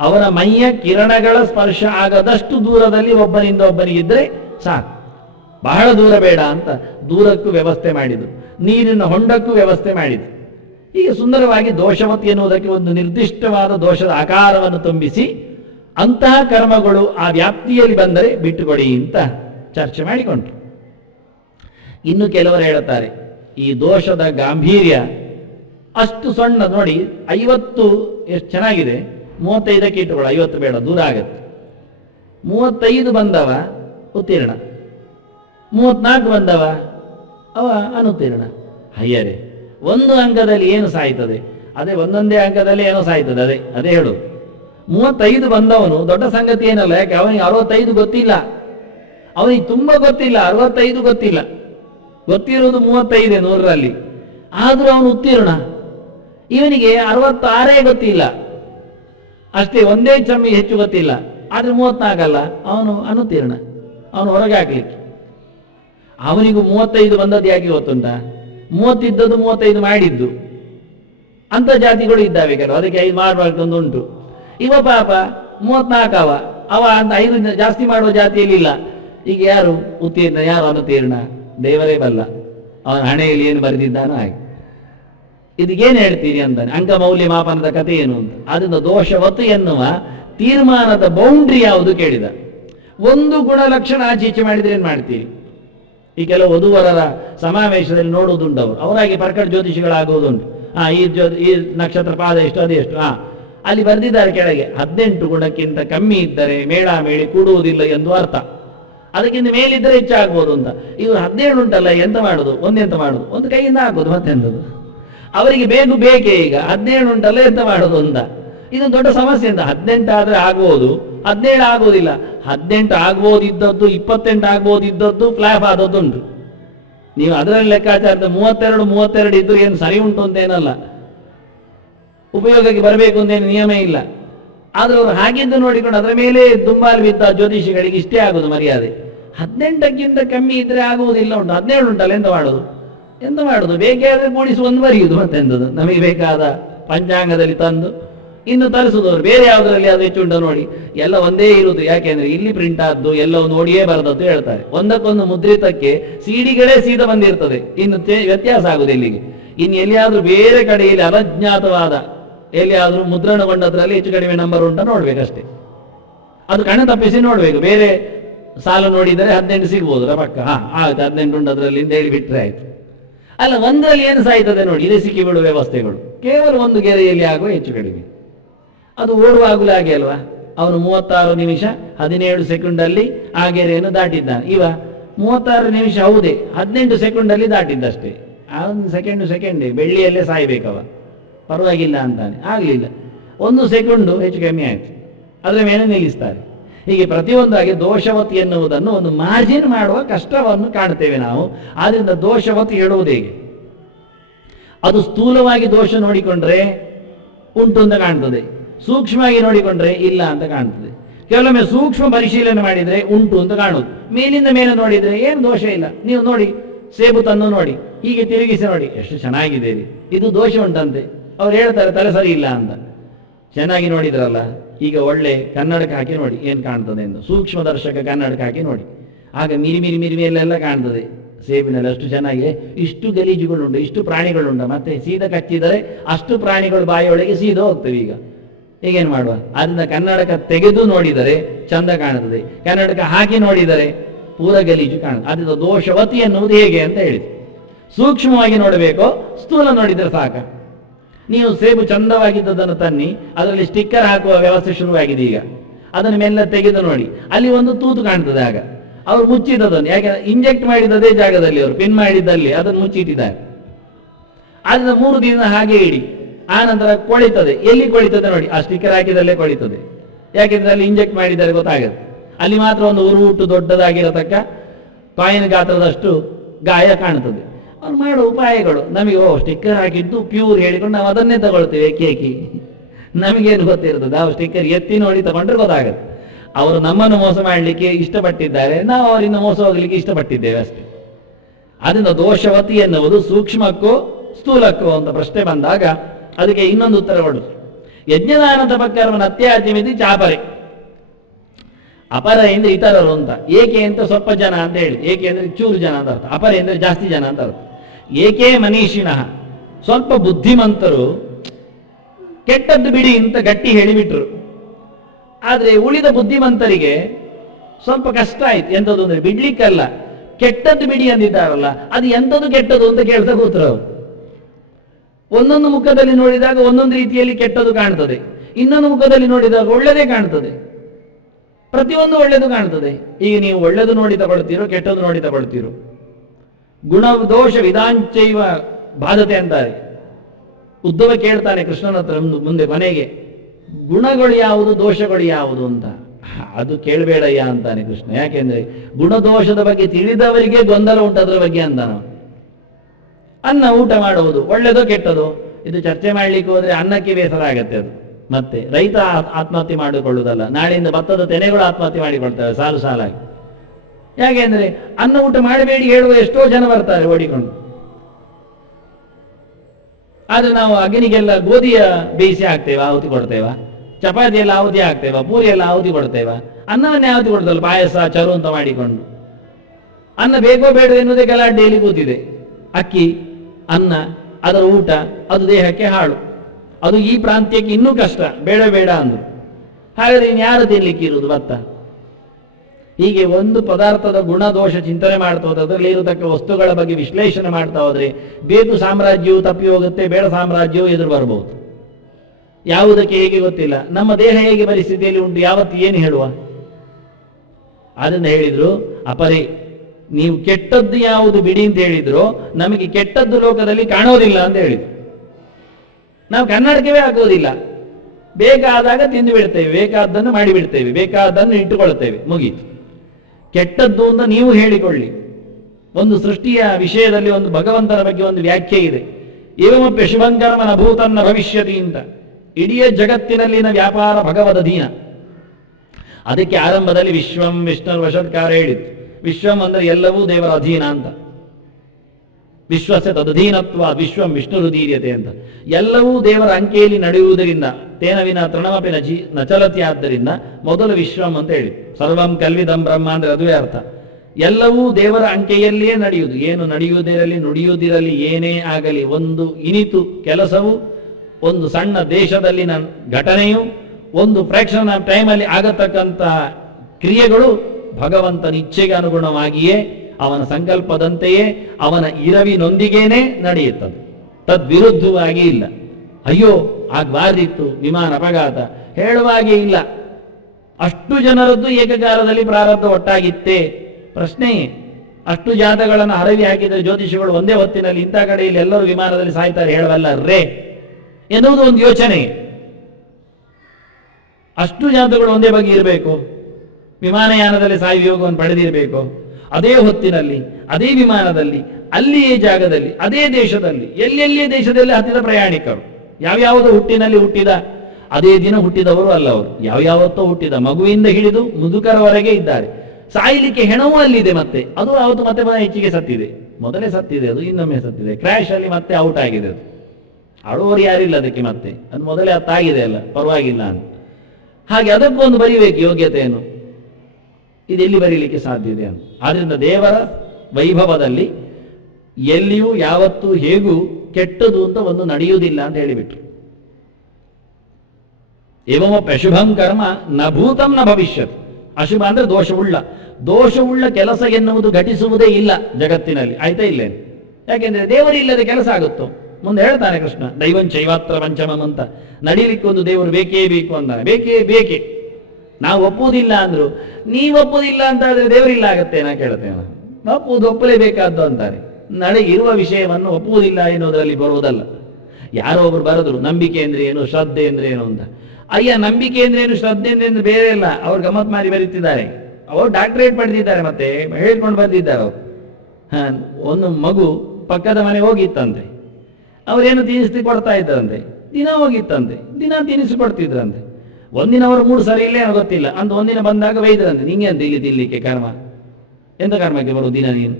ಅವನ ಮೈಯ ಕಿರಣಗಳ ಸ್ಪರ್ಶ ಆಗದಷ್ಟು ದೂರದಲ್ಲಿ ಒಬ್ಬನಿಂದ ಒಬ್ಬನಿಗಿದ್ರೆ ಸಾಕು, ಬಹಳ ದೂರ ಬೇಡ ಅಂತ ದೂರಕ್ಕೂ ವ್ಯವಸ್ಥೆ ಮಾಡಿದರು, ನೀರಿನ ಹೊಂಡಕ್ಕೂ ವ್ಯವಸ್ಥೆ ಮಾಡಿದರು. ಹೀಗೆ ಸುಂದರವಾಗಿ ದೋಷವತಿ ಎನ್ನುವುದಕ್ಕೆ ಒಂದು ನಿರ್ದಿಷ್ಟವಾದ ದೋಷದ ಆಕಾರವನ್ನು ತುಂಬಿಸಿ ಅಂತಹ ಕರ್ಮಗಳು ಆ ವ್ಯಾಪ್ತಿಯಲ್ಲಿ ಬಂದರೆ ಬಿಟ್ಟುಕೊಡಿ ಅಂತ ಚರ್ಚೆ ಮಾಡಿಕೊಂಡ್ರು. ಇನ್ನು ಕೆಲವರು ಹೇಳುತ್ತಾರೆ ಈ ದೋಷದ ಗಾಂಭೀರ್ಯ ಅಷ್ಟು ಸಣ್ಣ ನೋಡಿ, 50 ಎಷ್ಟು ಚೆನ್ನಾಗಿದೆ, 35ಕ್ಕೆ ಇಟ್ಟುಕೊಳ್ಳ, 50 ಬೇಡ ದೂರ ಆಗತ್ತೆ. 35 ಬಂದವ ಉತ್ತೀರ್ಣ, 34 ಬಂದವ ಅವ ಅನುತ್ತೀರ್ಣ. ಹಯ್ಯರೇ, ಒಂದು ಅಂಕದಲ್ಲಿ ಏನು ಸಾಯ್ತದೆ? ಅದೇ ಒಂದೊಂದೇ ಅಂಕದಲ್ಲಿ ಏನೋ ಸಾಯ್ತದೆ, ಅದೇ ಹೇಳು. 35 ಬಂದವನು ದೊಡ್ಡ ಸಂಗತಿ ಏನಲ್ಲ, ಯಾಕೆ ಅವನಿಗೆ 65 ಗೊತ್ತಿಲ್ಲ, ಅವನಿಗೆ ತುಂಬ ಗೊತ್ತಿಲ್ಲ, 65 ಗೊತ್ತಿಲ್ಲ, ಗೊತ್ತಿರುವುದು 35 100ರಲ್ಲಿ, ಆದರೂ ಅವನು ಉತ್ತೀರ್ಣ. ಇವನಿಗೆ 66 ಗೊತ್ತಿಲ್ಲ, ಅಷ್ಟೇ, ಒಂದೇ ಚಮ್ಮಿ ಹೆಚ್ಚು ಗೊತ್ತಿಲ್ಲ, ಆದ್ರೆ 34 ಅಲ್ಲ, ಅವನು ಅನುತ್ತೀರ್ಣ, ಅವನು ಹೊರಗೆ ಹಾಕ್ಲಿಕ್ಕೆ. ಅವನಿಗೂ 35 ಬಂದದ್ದು ಯಾಕೆ ಗೊತ್ತುಂಟ? 30 ಇದ್ದದ್ದು 35 ಮಾಡಿದ್ದು ಅಂತ ಜಾತಿಗಳು ಇದ್ದಾವೆ ಕೆಲವು, ಅದಕ್ಕೆ 5 ಮಾಡಬಾರ್ದು ಉಂಟು. ಇವ ಪಾಪ 34 ಅವ ಅಂತ 5 ಜಾಸ್ತಿ ಮಾಡುವ ಜಾತಿಯಲ್ಲಿ ಇಲ್ಲ. ಈಗ ಯಾರು ಉತ್ತೀರ್ಣ, ಯಾರು ಅನುತ್ತೀರ್ಣ? ದೇವರೇ ಬಲ್ಲ, ಅವನ ಹಣೆಯಲ್ಲಿ ಏನು ಬರೆದಿದ್ದಾನೋ ಹಾಗೆ. ಇದಕ್ಕೇನು ಹೇಳ್ತೀರಿ ಅಂತಾನೆ, ಅಂಕ ಮೌಲ್ಯಮಾಪನದ ಕಥೆ ಏನು ಅಂತ. ಅದರಿಂದ ದೋಷವತ್ತು ಎನ್ನುವ ತೀರ್ಮಾನದ ಬೌಂಡ್ರಿ ಯಾವುದು ಕೇಳಿದ. ಒಂದು ಗುಣಲಕ್ಷಣ ಆಚೀಚೆ ಮಾಡಿದ್ರೆ ಏನು ಮಾಡ್ತೀರಿ? ಈ ಕೆಲವು ವಧುವರರ ಸಮಾವೇಶದಲ್ಲಿ ನೋಡುವುದುಂಟು, ಅವರಾಗಿ ಪರ್ಕಟ್ ಜ್ಯೋತಿಷಿಗಳಾಗುವುದುಂಟು. ಈ ನಕ್ಷತ್ರ ಪಾದ ಎಷ್ಟು, ಅದು ಎಷ್ಟು, ಅಲ್ಲಿ ಬರೆದಿದ್ದಾರೆ ಕೆಳಗೆ 18 ಗುಣಕ್ಕಿಂತ ಕಮ್ಮಿ ಇದ್ದರೆ ಮೇಳ ಮೇಳಿ ಕೂಡುವುದಿಲ್ಲ ಎಂದು ಅರ್ಥ, ಅದಕ್ಕಿಂತ ಮೇಲಿದ್ದರೆ ಹೆಚ್ಚಾಗ್ಬೋದು ಅಂತ. ಇವರು 17 ಉಂಟಲ್ಲ, ಎಂತ ಮಾಡುದು? ಒಂದೆಂತ ಮಾಡುದು? ಒಂದು ಕೈಯಿಂದ ಹಾಕೋದು, ಮತ್ತೆಂತದ್ದು? ಅವರಿಗೆ ಬೇಕೇ ಈಗ 17 ಉಂಟಲ್ಲ, ಎಂತ ಮಾಡೋದು ಅಂತ. ಇದು ದೊಡ್ಡ ಸಮಸ್ಯೆ ಅಂತ. 18 ಆದ್ರೆ ಆಗ್ಬೋದು, 17 ಆಗೋದಿಲ್ಲ. 18 ಆಗ್ಬೋದಿದ್ದದ್ದು, 28 ಆಗ್ಬೋದಿದ್ದದ್ದು, ಫ್ಲಾಪ್ ಆದದ್ದುಂಟು. ನೀವು ಅದರಲ್ಲಿ ಲೆಕ್ಕಾಚಾರದ 32 ಇದ್ದು ಏನು ಸರಿ ಉಂಟು ಅಂತೇನಲ್ಲ, ಉಪಯೋಗಕ್ಕೆ ಬರಬೇಕು ಅಂತೇನು ನಿಯಮ ಇಲ್ಲ. ಆದ್ರೆ ಅವರು ಹಾಗಿದ್ದು ನೋಡಿಕೊಂಡು ಅದರ ಮೇಲೆ ದುಂಬಾಲು ಬಿದ್ದ ಜ್ಯೋತಿಷಿಗಳಿಗೆ ಇಷ್ಟೇ ಆಗೋದು ಮರ್ಯಾದೆ. 18ಕ್ಕಿಂತ ಕಮ್ಮಿ ಇದ್ರೆ ಆಗುವುದಿಲ್ಲ ಉಂಟು, 17 ಉಂಟಲ್ಲ, ಎಂತ ಮಾಡುದು? ಬೇಕಾದ್ರೆ ಕೂಡಿಸಿ ಒಂದು ಬರೆಯುವುದು, ಮತ್ತೆಂತದ್ದು? ನಮಗೆ ಬೇಕಾದ ಪಂಚಾಂಗದಲ್ಲಿ ತಂದು ಇನ್ನು ತರಿಸುದವರು ಬೇರೆ ಯಾವುದರಲ್ಲಿ ಅದು ಹೆಚ್ಚು ಉಂಟು ನೋಡಿ, ಎಲ್ಲ ಒಂದೇ ಇರುವುದು. ಯಾಕೆಂದ್ರೆ ಇಲ್ಲಿ ಪ್ರಿಂಟ್ ಆದ್ದು ಎಲ್ಲವೂ ನೋಡಿಯೇ ಬರದದ್ದು ಹೇಳ್ತಾರೆ. ಒಂದಕ್ಕೊಂದು ಮುದ್ರಿತಕ್ಕೆ ಸಿಡಿಗಳೇ ಸೀದಾ ಬಂದಿರ್ತದೆ, ಇನ್ನು ವ್ಯತ್ಯಾಸ ಆಗುದು ಎಲ್ಲಿಗೆ. ಇನ್ನು ಎಲ್ಲಿಯಾದ್ರೂ ಬೇರೆ ಕಡೆಯಲ್ಲಿ ಅನಜ್ಞಾತವಾದ ಎಲ್ಲಿಯಾದ್ರೂ ಮುದ್ರಣಗೊಂಡದ್ರಲ್ಲಿ ಹೆಚ್ಚು ಕಡಿಮೆ ನಂಬರ್ ಉಂಟ ನೋಡ್ಬೇಕಷ್ಟೇ, ಅದು ಕಣ್ಣು ತಪ್ಪಿಸಿ ನೋಡ್ಬೇಕು. ಬೇರೆ ಸಾಲು ನೋಡಿದರೆ 18 ಸಿಗ್ಬೋದು ಪಕ್ಕ, ಆಗುತ್ತೆ 18 ಉಂಟು ಅದರಲ್ಲಿ ಅಂತ ಹೇಳಿ ಬಿಟ್ರೆ ಆಯ್ತು. ಅಲ್ಲ, ಒಂದರಲ್ಲಿ ಏನು ಸಾಯ್ತದೆ ನೋಡಿ, ಇದೇ ಸಿಕ್ಕಿಬಿಡುವ ವ್ಯವಸ್ಥೆಗಳು ಕೇವಲ ಒಂದು ಗೆರೆಯಲ್ಲಿ ಆಗುವ ಹೆಚ್ಚು ಕಡಿಮೆ. ಅದು ಓಡುವಾಗಲೂ ಹಾಗೆ ಅಲ್ವಾ? ಅವನು 36 ನಿಮಿಷ 17 ಸೆಕೆಂಡಲ್ಲಿ ಆ ಗೆರೆಯನ್ನು ದಾಟಿದ್ದಾನೆ. ಇವ 36 ನಿಮಿಷ ಹೌದೇ, 18 ಸೆಕೆಂಡಲ್ಲಿ ದಾಟಿದ್ದಷ್ಟೇ. ಆ ಒಂದು ಸೆಕೆಂಡೇ ಬೆಳ್ಳಿಯಲ್ಲೇ ಸಾಯ್ಬೇಕವ, ಪರವಾಗಿಲ್ಲ ಅಂತಾನೆ. ಆಗಲಿಲ್ಲ, 1 ಸೆಕೆಂಡು ಹೆಚ್ಚು ಕಮ್ಮಿ ಆಯ್ತು, ಅದರ ಮೇಲೆ ನಿಲ್ಲಿಸ್ತಾರೆ. ಹೀಗೆ ಪ್ರತಿಯೊಂದಾಗಿ ದೋಷವತಿ ಎನ್ನುವುದನ್ನು ಒಂದು ಮಾರ್ಜಿನ್ ಮಾಡುವ ಕಷ್ಟವನ್ನು ಕಾಣ್ತೇವೆ ನಾವು. ಆದ್ರಿಂದ ದೋಷವತಿ ಹೇಳುವುದು ಹೇಗೆ? ಅದು ಸ್ಥೂಲವಾಗಿ ದೋಷ ನೋಡಿಕೊಂಡ್ರೆ ಉಂಟು ಅಂತ ಕಾಣ್ತದೆ, ಸೂಕ್ಷ್ಮವಾಗಿ ನೋಡಿಕೊಂಡ್ರೆ ಇಲ್ಲ ಅಂತ ಕಾಣ್ತದೆ. ಕೆಲವೊಮ್ಮೆ ಸೂಕ್ಷ್ಮ ಪರಿಶೀಲನೆ ಮಾಡಿದ್ರೆ ಉಂಟು ಅಂತ ಕಾಣುದು, ಮೇಲಿಂದ ಮೇಲೆ ನೋಡಿದ್ರೆ ಏನು ದೋಷ ಇಲ್ಲ. ನೀವು ನೋಡಿ, ಸೇಬು ತಂದು ನೋಡಿ, ಹೀಗೆ ತಿರುಗಿಸಿ ನೋಡಿ, ಎಷ್ಟು ಚೆನ್ನಾಗಿದೆ, ಇದು ದೋಷ ಉಂಟಂತೆ. ಅವ್ರು ಹೇಳ್ತಾರೆ ತಲೆ ಸರಿ ಇಲ್ಲ ಅಂತ. ಚೆನ್ನಾಗಿ ನೋಡಿದ್ರಲ್ಲ, ಈಗ ಒಳ್ಳೆ ಕನ್ನಡಕ ಹಾಕಿ ನೋಡಿ ಏನು ಕಾಣ್ತದೆ ಎಂದು, ಸೂಕ್ಷ್ಮ ದರ್ಶಕ ಕನ್ನಡಕ ಹಾಕಿ ನೋಡಿ, ಆಗ ಮಿರಿ ಮೇಲೆಲ್ಲ ಕಾಣ್ತದೆ. ಸೇಬಿನಲ್ಲಿ ಅಷ್ಟು ಚೆನ್ನಾಗಿದೆ, ಇಷ್ಟು ಗಲೀಜುಗಳುಂಟು, ಇಷ್ಟು ಪ್ರಾಣಿಗಳುಂಟು, ಮತ್ತೆ ಸೀದಾ ಕಚ್ಚಿದರೆ ಅಷ್ಟು ಪ್ರಾಣಿಗಳು ಬಾಯಿಯೊಳಗೆ ಸೀದಾ ಹೋಗ್ತವೆ. ಈಗೇನು ಮಾಡುವ? ಅದನ್ನ ಕನ್ನಡಕ ತೆಗೆದು ನೋಡಿದರೆ ಚಂದ ಕಾಣುತ್ತದೆ, ಕನ್ನಡಕ ಹಾಕಿ ನೋಡಿದರೆ ಪೂರ ಗಲೀಜು ಕಾಣುತ್ತೆ. ಅದರಿಂದ ದೋಷವತಿ ಎನ್ನುವುದು ಹೇಗೆ ಅಂತ ಹೇಳಿದೆ. ಸೂಕ್ಷ್ಮವಾಗಿ ನೋಡಬೇಕೋ, ಸ್ಥೂಲ ನೋಡಿದರೆ ಸಾಕ. ನೀವು ಸೇಬು ಚಂದವಾಗಿದ್ದದನ್ನು ತನ್ನಿ, ಅದರಲ್ಲಿ ಸ್ಟಿಕ್ಕರ್ ಹಾಕುವ ವ್ಯವಸ್ಥೆ ಶುರುವಾಗಿದೆ ಈಗ. ಅದನ್ನು ಮೆಲ್ಲ ತೆಗೆದು ನೋಡಿ, ಅಲ್ಲಿ ಒಂದು ತೂತು ಕಾಣ್ತದೆ. ಆಗ ಅವ್ರು ಮುಚ್ಚಿದ್ದದನ್ನು, ಯಾಕೆ ಇಂಜೆಕ್ಟ್ ಮಾಡಿದ್ದದೇ ಜಾಗದಲ್ಲಿ ಅವರು ಪಿನ್ ಮಾಡಿದ್ದಲ್ಲಿ ಅದನ್ನು ಮುಚ್ಚಿಟ್ಟಿದ್ದಾರೆ. ಅದನ್ನ 3 ದಿನ ಹಾಗೆ ಇಡಿ, ಆ ನಂತರ ಕೊಳಿತದೆ. ಎಲ್ಲಿ ಕೊಳಿತದೆ ನೋಡಿ, ಆ ಸ್ಟಿಕ್ಕರ್ ಹಾಕಿದಲ್ಲೇ ಕೊಳಿತದೆ. ಯಾಕೆಂದ್ರೆ ಅಲ್ಲಿ ಇಂಜೆಕ್ಟ್ ಮಾಡಿದರೆ ಗೊತ್ತಾಗುತ್ತೆ. ಅಲ್ಲಿ ಮಾತ್ರ ಒಂದು ಉರುಟು ದೊಡ್ಡದಾಗಿರತಕ್ಕ ಕಾಯಿನ್ ಗಾತ್ರದಷ್ಟು ಗಾಯ ಕಾಣ್ತದೆ. ಅವ್ರು ಮಾಡೋ ಉಪಾಯಗಳು ನಮಗೆ ಸ್ಟಿಕ್ಕರ್ ಹಾಕಿದ್ದು ಪ್ಯೂರ್ ಹೇಳಿಕೊಂಡು ನಾವು ಅದನ್ನೇ ತಗೊಳ್ತೇವೆ ಕೇಕಿ. ನಮಗೇನು ಗೊತ್ತಿರ್ತದೆ? ಆ ಸ್ಟಿಕ್ಕರ್ ಎತ್ತಿ ನೋಡಿ ತಗೊಂಡ್ರೆ ಗೊತ್ತಾಗುತ್ತೆ. ಅವರು ನಮ್ಮನ್ನು ಮೋಸ ಮಾಡಲಿಕ್ಕೆ ಇಷ್ಟಪಟ್ಟಿದ್ದಾರೆ, ನಾವು ಅವರಿಂದ ಮೋಸ ಹೋಗ್ಲಿಕ್ಕೆ ಇಷ್ಟಪಟ್ಟಿದ್ದೇವೆ ಅಷ್ಟೇ. ಅದರಿಂದ ದೋಷವತಿ ಎನ್ನುವುದು ಸೂಕ್ಷ್ಮಕ್ಕೋ ಸ್ಥೂಲಕ್ಕೋ ಅಂತ ಪ್ರಶ್ನೆ ಬಂದಾಗ ಅದಕ್ಕೆ ಇನ್ನೊಂದು ಉತ್ತರ ಕೊಡುದು. ಯಜ್ಞದಾನ ತಪಕರ್ಮನ ಅತ್ಯಾಜ್ಯಮಿತಿ ಚಾಪರೆ. ಅಪರ ಎಂದ್ರೆ ಇತರರು ಅಂತ, ಏಕೆ ಅಂತ ಸ್ವಲ್ಪ ಜನ ಅಂತ ಹೇಳಿ, ಏಕೆ ಅಂದ್ರೆ ಚೂರು ಜನ ಅಂತ ಅರ್ಥ, ಅಪರೆ ಅಂದ್ರೆ ಜಾಸ್ತಿ ಜನ ಅಂತ ಅರ್ಥ. ಏಕೆ ಮನೀಷಿಣಃ, ಸ್ವಲ್ಪ ಬುದ್ಧಿಮಂತರು ಕೆಟ್ಟದ್ದು ಬಿಡಿ ಅಂತ ಗಟ್ಟಿ ಹೇಳಿಬಿಟ್ರು. ಆದ್ರೆ ಉಳಿದ ಬುದ್ಧಿಮಂತರಿಗೆ ಸ್ವಲ್ಪ ಕಷ್ಟ ಆಯ್ತು. ಎಂಥದ್ದು ಅಂದ್ರೆ ಬಿಡ್ಲಿಕ್ಕಲ್ಲ, ಕೆಟ್ಟದ್ದು ಬಿಡಿ ಅಂದಿದ್ದಾರಲ್ಲ, ಅದು ಎಂಥದ್ದು ಕೆಟ್ಟದ್ದು ಅಂತ ಕೇಳ್ತಾ ಕೂತ್ರು ಅವರು. ಒಂದೊಂದು ಮುಖದಲ್ಲಿ ನೋಡಿದಾಗ ಒಂದೊಂದು ರೀತಿಯಲ್ಲಿ ಕೆಟ್ಟದ್ದು ಕಾಣ್ತದೆ, ಇನ್ನೊಂದು ಮುಖದಲ್ಲಿ ನೋಡಿದಾಗ ಒಳ್ಳೆದೇ ಕಾಣ್ತದೆ. ಪ್ರತಿಯೊಂದು ಒಳ್ಳೆದು ಕಾಣ್ತದೆ. ಈಗ ನೀವು ಒಳ್ಳೆದು ನೋಡಿ ತಗೊಳ್ತೀರೋ, ಕೆಟ್ಟದ್ದು ನೋಡಿ ತಗೊಳ್ತೀರೋ? ಗುಣ ದೋಷ ವಿಧಾಂಚೈವ ಬಾಧತೆ ಅಂತಾರೆ. ಉದ್ಧವ ಕೇಳ್ತಾನೆ ಕೃಷ್ಣನ ಹತ್ರ ಮುಂದೆ ಮನೆಗೆ, ಗುಣಗಳು ಯಾವುದು ದೋಷಗಳು ಯಾವುದು ಅಂತ. ಅದು ಕೇಳಬೇಡಯ್ಯ ಅಂತಾನೆ ಕೃಷ್ಣ. ಯಾಕೆಂದ್ರೆ ಗುಣದೋಷದ ಬಗ್ಗೆ ತಿಳಿದವರಿಗೆ ಗೊಂದಲ ಉಂಟದ್ರ ಬಗ್ಗೆ ಅಂತ. ನಾವು ಅನ್ನ ಊಟ ಮಾಡುವುದು ಒಳ್ಳೆದೋ ಕೆಟ್ಟದೋ ಇದು ಚರ್ಚೆ ಮಾಡ್ಲಿಕ್ಕೆ ಹೋದ್ರೆ ಅನ್ನಕ್ಕೆ ಬೇಸರ ಆಗತ್ತೆ. ಅದು ಮತ್ತೆ ರೈತ ಆತ್ಮಹತ್ಯೆ ಮಾಡಿಕೊಳ್ಳುವುದಲ್ಲ, ನಾಳೆಯಿಂದ ಭತ್ತದ ತೆನೆಗಳು ಆತ್ಮಹತ್ಯೆ ಮಾಡಿಕೊಳ್ತವೆ ಸಾಲು ಸಾಲಾಗಿ. ಯಾಕೆಂದ್ರೆ ಅನ್ನ ಊಟ ಮಾಡಬೇಡಿ ಹೇಳುವ ಎಷ್ಟೋ ಜನ ಬರ್ತಾರೆ ಓಡಿಕೊಂಡು. ಆದ್ರೆ ನಾವು ಅಗ್ನಿಗೆಲ್ಲ ಗೋಧಿಯ ಬೇಯಿಸಿ ಹಾಕ್ತೇವ, ಆಹುತಿ ಕೊಡ್ತೇವ, ಚಪಾತಿ ಎಲ್ಲ ಆಹುತಿ ಹಾಕ್ತೇವ, ಪೂರಿ ಎಲ್ಲ ಆಹುತಿ ಕೊಡ್ತೇವ, ಅನ್ನವನ್ನೇ ಆಹುತಿ ಕೊಡ್ತಲ್ಲ ಪಾಯಸ ಚರು ಅಂತ ಮಾಡಿಕೊಂಡು. ಅನ್ನ ಬೇಕೋ ಬೇಡ ಎನ್ನುವುದೇ ಗಲಾಟೆಯಲ್ಲಿ ಕೂತಿದೆ. ಅಕ್ಕಿ ಅನ್ನ ಅದರ ಊಟ ಅದು ದೇಹಕ್ಕೆ ಹಾಳು, ಅದು ಈ ಪ್ರಾಂತ್ಯಕ್ಕೆ ಇನ್ನೂ ಕಷ್ಟ, ಬೇಡ ಬೇಡ ಅಂದ್ರು. ಹಾಗಾದ್ರೆ ಇನ್ಯಾರು ತಿನ್ಲಿಕ್ಕಿರುವುದು ಭತ್ತ? ಹೀಗೆ ಒಂದು ಪದಾರ್ಥದ ಗುಣ ದೋಷ ಚಿಂತನೆ ಮಾಡ್ತಾ ಹೋದ್ರೆ, ಅದರಲ್ಲಿ ಇರತಕ್ಕ ವಸ್ತುಗಳ ಬಗ್ಗೆ ವಿಶ್ಲೇಷಣೆ ಮಾಡ್ತಾ ಹೋದ್ರೆ ಬೇಕು ಸಾಮ್ರಾಜ್ಯವು ತಪ್ಪಿ ಹೋಗುತ್ತೆ, ಬೇಡ ಸಾಮ್ರಾಜ್ಯವು ಎದುರು ಬರಬಹುದು. ಯಾವುದಕ್ಕೆ ಹೇಗೆ ಗೊತ್ತಿಲ್ಲ. ನಮ್ಮ ದೇಹ ಹೇಗೆ ಪರಿಸ್ಥಿತಿಯಲ್ಲಿ ಉಂಟು ಯಾವತ್ತು ಏನು ಹೇಳುವ? ಅದನ್ನ ಹೇಳಿದ್ರು ಅಪರೇ, ನೀವು ಕೆಟ್ಟದ್ದು ಯಾವುದು ಬಿಡಿ ಅಂತ ಹೇಳಿದ್ರು, ನಮಗೆ ಕೆಟ್ಟದ್ದು ಲೋಕದಲ್ಲಿ ಕಾಣೋದಿಲ್ಲ ಅಂತ ಹೇಳಿದ್ರು. ನಾವು ಕನ್ನಡಕವೇ ಆಗೋದಿಲ್ಲ. ಬೇಕಾದಾಗ ತಿಂದು ಬಿಡ್ತೇವೆ, ಬೇಕಾದ್ದನ್ನು ಮಾಡಿಬಿಡ್ತೇವೆ, ಬೇಕಾದ್ದನ್ನು ಇಟ್ಟುಕೊಳ್ತೇವೆ, ಮುಗೀತು. ಕೆಟ್ಟದ್ದು ಅಂತ ನೀವು ಹೇಳಿಕೊಳ್ಳಿ. ಒಂದು ಸೃಷ್ಟಿಯ ವಿಷಯದಲ್ಲಿ ಒಂದು ಭಗವಂತನ ಬಗ್ಗೆ ಒಂದು ವ್ಯಾಖ್ಯೆ ಇದೆ. ಏವಮಪ್ಯ ಶುಭಂಕರ್ಮನ ಭೂತನ್ನ ಭವಿಷ್ಯತಿ ಅಂತ. ಇಡೀ ಜಗತ್ತಿನಲ್ಲಿನ ವ್ಯಾಪಾರ ಭಗವದಧೀನ. ಅದಕ್ಕೆ ಆರಂಭದಲ್ಲಿ ವಿಶ್ವಂ ವಿಷ್ಣುರ್ ವಶತ್ಕಾರ ಹೇಳಿತ್ತು. ವಿಶ್ವಂ ಅಂದ್ರೆ ಎಲ್ಲವೂ ದೇವರ ಅಧೀನ ಅಂತ. ವಿಶ್ವಸ್ಯ ತದಧೀನತ್ವ ವಿಶ್ವಂ ವಿಷ್ಣುರುದೀರ್ಯತೆ ಅಂತ. ಎಲ್ಲವೂ ದೇವರ ಅಂಕೆಯಲ್ಲಿ ನಡೆಯುವುದರಿಂದ ತೇನ ವಿನ ತೃಣಮಪಿ ನಚಲತಿ. ಆದ್ದರಿಂದ ಮೊದಲು ವಿಶ್ವಂ ಅಂತ ಹೇಳಿ, ಸರ್ವಂ ಕಲ್ವಿದಂ ಬ್ರಹ್ಮ ಅಂದ್ರೆ ಅದುವೇ ಅರ್ಥ. ಎಲ್ಲವೂ ದೇವರ ಅಂಕೆಯಲ್ಲಿಯೇ ನಡೆಯುವುದು. ಏನು ನಡೆಯುವುದಿರಲಿ ನುಡಿಯುವುದಿರಲಿ ಏನೇ ಆಗಲಿ, ಒಂದು ಇನಿತು ಕೆಲಸವು, ಒಂದು ಸಣ್ಣ ದೇಶದಲ್ಲಿನ ಘಟನೆಯು, ಒಂದು ಫ್ರಾಕ್ಷನ್ ಆಫ್ ಟೈಮಲ್ಲಿ ಆಗತಕ್ಕಂಥ ಕ್ರಿಯೆಗಳು ಭಗವಂತನ ಇಚ್ಛೆಗೆ ಅನುಗುಣವಾಗಿಯೇ, ಅವನ ಸಂಕಲ್ಪದಂತೆಯೇ, ಅವನ ಇರವಿನೊಂದಿಗೇನೆ ನಡೆಯುತ್ತದೆ. ತದ್ವಿರುದ್ಧವಾಗಿ ಇಲ್ಲ. ಅಯ್ಯೋ ಆಗ್ಬಾರ್ದಿತ್ತು ವಿಮಾನ ಅಪಘಾತ ಹೇಳುವಾಗೆ ಇಲ್ಲ. ಅಷ್ಟು ಜನರದ್ದು ಏಕಕಾಲದಲ್ಲಿ ಪ್ರಾರಬ್ಧ ಒಟ್ಟಾಗಿತ್ತೇ ಪ್ರಶ್ನೆಯೇ. ಅಷ್ಟು ಜಾತಗಳನ್ನು ಹರವಿ ಹಾಕಿದರೆ ಜ್ಯೋತಿಷಿಗಳು ಒಂದೇ ಹೊತ್ತಿನಲ್ಲಿ ಇಂಥ ಕಡೆಯಲ್ಲಿ ಎಲ್ಲರೂ ವಿಮಾನದಲ್ಲಿ ಸಾಯ್ತಾರೆ ಹೇಳವಲ್ಲ ರೇ ಎನ್ನುವುದು ಒಂದು ಯೋಚನೆ. ಅಷ್ಟು ಜಾತಗಳು ಒಂದೇ ಬಗ್ಗೆ ಇರಬೇಕು, ವಿಮಾನಯಾನದಲ್ಲಿ ಸಾಯುಯೋಗವನ್ನು ಪಡೆದಿರಬೇಕು. ಅದೇ ಹೊತ್ತಿನಲ್ಲಿ, ಅದೇ ವಿಮಾನದಲ್ಲಿ, ಅಲ್ಲಿಯೇ ಜಾಗದಲ್ಲಿ, ಅದೇ ದೇಶದಲ್ಲಿ, ಎಲ್ಲೆಲ್ಲಿಯೇ ದೇಶದಲ್ಲಿ ಹತ್ತಿದ ಪ್ರಯಾಣಿಕರು. ಯಾವ್ಯಾವುದೋ ಹುಟ್ಟಿನಲ್ಲಿ ಹುಟ್ಟಿದ, ಅದೇ ದಿನ ಹುಟ್ಟಿದವರು ಅಲ್ಲ ಅವರು. ಯಾವ್ಯಾವತ್ತೋ ಹುಟ್ಟಿದ ಮಗುವಿಂದ ಹಿಡಿದು ಮುದುಕರವರೆಗೆ ಇದ್ದಾರೆ. ಸಾಯಲಿಕ್ಕೆ ಹೆಣವೂ ಅಲ್ಲಿದೆ. ಮತ್ತೆ ಅದು ಅವತ್ತು ಮತ್ತೆ ಹೆಚ್ಚಿಗೆ ಸತ್ತಿದೆ. ಮೊದಲೇ ಸತ್ತಿದೆ, ಅದು ಇನ್ನೊಮ್ಮೆ ಸತ್ತಿದೆ. ಕ್ರ್ಯಾಶ್ ಅಲ್ಲಿ ಮತ್ತೆ ಔಟ್ ಆಗಿದೆ. ಅದು ಅಳುವವರು ಯಾರಿಲ್ಲ ಅದಕ್ಕೆ. ಮತ್ತೆ ಅದು ಮೊದಲೇ ಅತ್ತಾಗಿದೆ ಅಲ್ಲ, ಪರವಾಗಿಲ್ಲ ಅಂತ. ಹಾಗೆ ಅದಕ್ಕೊಂದು ಬರೀಬೇಕು ಯೋಗ್ಯತೆಯನ್ನು. ಇದೆಲ್ಲಿ ಬರೀಲಿಕ್ಕೆ ಸಾಧ್ಯ ಇದೆ ಅಂತ. ಆದ್ರಿಂದ ದೇವರ ವೈಭವದಲ್ಲಿ ಎಲ್ಲಿಯೂ ಯಾವತ್ತೂ ಹೇಗೂ ಕೆಟ್ಟದು ಅಂತ ಒಂದು ನಡೆಯುವುದಿಲ್ಲ ಅಂತ ಹೇಳಿಬಿಟ್ರು. ಏವಮಪ್ಯ ಅಶುಭಂ ಕರ್ಮ ನ ಭೂತಂ ನ ಭವಿಷ್ಯತ್. ಅಶುಭ ಅಂದ್ರೆ ದೋಷವುಳ್ಳ. ದೋಷವುಳ್ಳ ಕೆಲಸ ಎನ್ನುವುದು ಘಟಿಸುವುದೇ ಇಲ್ಲ ಜಗತ್ತಿನಲ್ಲಿ. ಆಯ್ತಾ ಇಲ್ಲೇನು? ಯಾಕೆಂದ್ರೆ ದೇವರಿಲ್ಲದೆ ಕೆಲಸ ಆಗುತ್ತೋ? ಮುಂದೆ ಹೇಳ್ತಾನೆ ಕೃಷ್ಣ, ದೈವಂ ಚೈವಾತ್ರ ಪಂಚಮಂ ಅಂತ. ನಡೀಲಿಕ್ಕೆ ಒಂದು ದೇವರು ಬೇಕೇ ಬೇಕು ಅಂದಾನೆ. ಬೇಕೇ ಬೇಕೇ. ನಾವು ಒಪ್ಪುವುದಿಲ್ಲ ಅಂದ್ರು, ನೀವು ಒಪ್ಪುವುದಿಲ್ಲ ಅಂತ ಆದ್ರೆ ದೇವರಿಲ್ಲ ಆಗತ್ತೆ ನಾ ಕೇಳ್ತೇನೆ. ಒಪ್ಪುವುದು ಒಪ್ಪಲೇಬೇಕಾದ್ದು ಅಂತಾರೆ. ನಡೆ ಇರುವ ವಿಷಯವನ್ನು ಒಪ್ಪುವುದಿಲ್ಲ ಎನ್ನುವುದರಲ್ಲಿ ಬರುವುದಲ್ಲ. ಯಾರೋ ಒಬ್ರು ಬರೆದ್ರು ನಂಬಿಕೆ ಅಂದ್ರೆ ಏನು, ಶ್ರದ್ಧೆ ಅಂದ್ರೆ ಏನು ಅಂತ. ಅಯ್ಯ, ನಂಬಿಕೆ ಅಂದ್ರೆ ಏನು, ಶ್ರದ್ಧೆ ಅಂದ್ರೆ ಬೇರೆ ಇಲ್ಲ. ಅವ್ರು ಗಮ್ಮತ್ ಮಾಡಿ ಬರೀತಿದ್ದಾರೆ, ಅವರು ಡಾಕ್ಟರೇಟ್ ಪಡೆದಿದ್ದಾರೆ, ಮತ್ತೆ ಹೇಳ್ಕೊಂಡು ಬಂದಿದ್ದಾರೆ ಅವರು. ಒಂದು ಮಗು ಪಕ್ಕದ ಮನೆ ಹೋಗಿತ್ತಂತೆ, ಅವರೇನು ತಿನ್ನಿಸಿ ಕೊಡ್ತಾ ಇದ್ರಂತೆ, ದಿನ ಹೋಗಿತ್ತಂತೆ, ದಿನ ತಿನ್ನಿಸಿ ಕೊಡ್ತಿದ್ರಂತೆ. ಒಂದಿನ ಅವರು 3 ಸರಿ ಇಲ್ಲೇ ಗೊತ್ತಿಲ್ಲ ಅಂತ ಒಂದಿನ ಬಂದಾಗ ಬೈದ್ರಂತೆ, ನಿಂಗೆ ಅಂತ ಇಲ್ಲಿ ತಿನ್ಲಿಕ್ಕೆ ಕರ್ಮ, ಎಂತ ಕರ್ಮಕ್ಕೆ ಬರೋ ದಿನ ನೀನು,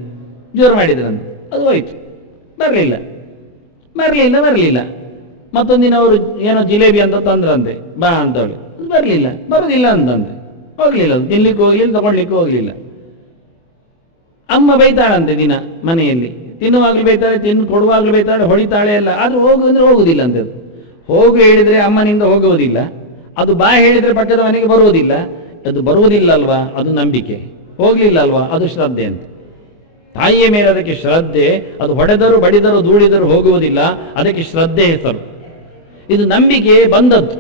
ಜೋರು ಮಾಡಿದ್ರಂತೆ. ಅದು ಹೋಯ್ತು, ಬರಲಿಲ್ಲ. ಮತ್ತೊಂದಿನ ಅವರು ಏನೋ ಜಿಲೇಬಿ ಅಂತ ತಂದ್ರಂತೆ, ಬಾ ಅಂತವಳು, ಬರುದಿಲ್ಲ ಅಂತಂತೆ, ಹೋಗ್ಲಿಲ್ಲ, ತಿನ್ಲಿಕ್ಕೆ ಹೋಗ್ಲಿಲ್ಲ, ತಗೊಳ್ಲಿಕ್ಕೆ ಹೋಗ್ಲಿಲ್ಲ. ಅಮ್ಮ ಬೈತಾಳಂತೆ ದಿನ ಮನೆಯಲ್ಲಿ, ತಿನ್ನುವಾಗ್ಲೂ ಬೈತಾಳೆ, ಕೊಡುವಾಗ್ಲೂ ಬೈತಾಳೆ, ಹೊಡಿತಾಳೆ ಎಲ್ಲ. ಆದ್ರೂ ಹೋಗುದಿಲ್ಲ ಅಂತ. ಹೋಗು ಹೇಳಿದ್ರೆ ಅಮ್ಮನಿಂದ ಹೋಗುವುದಿಲ್ಲ, ಅದು ಬಾ ಹೇಳಿದ್ರೆ ಪಕ್ಕದ ಮನೆಗೆ ಬರುವುದಿಲ್ಲ. ಅದು ಬರುವುದಿಲ್ಲ ಅಲ್ವಾ, ಅದು ನಂಬಿಕೆ. ಹೋಗ್ಲಿಲ್ಲ ಅಲ್ವಾ, ಅದು ಶ್ರದ್ಧೆ ಅಂತ. ತಾಯಿಯ ಮೇಲೆ ಅದಕ್ಕೆ ಶ್ರದ್ಧೆ. ಅದು ಹೊಡೆದರು ಬಡಿದರು ಧೂಳಿದರು ಹೋಗುವುದಿಲ್ಲ, ಅದಕ್ಕೆ ಶ್ರದ್ಧೆ ಹೆಸರು. ಇದು ನಂಬಿಕೆ ಬಂದದ್ದು,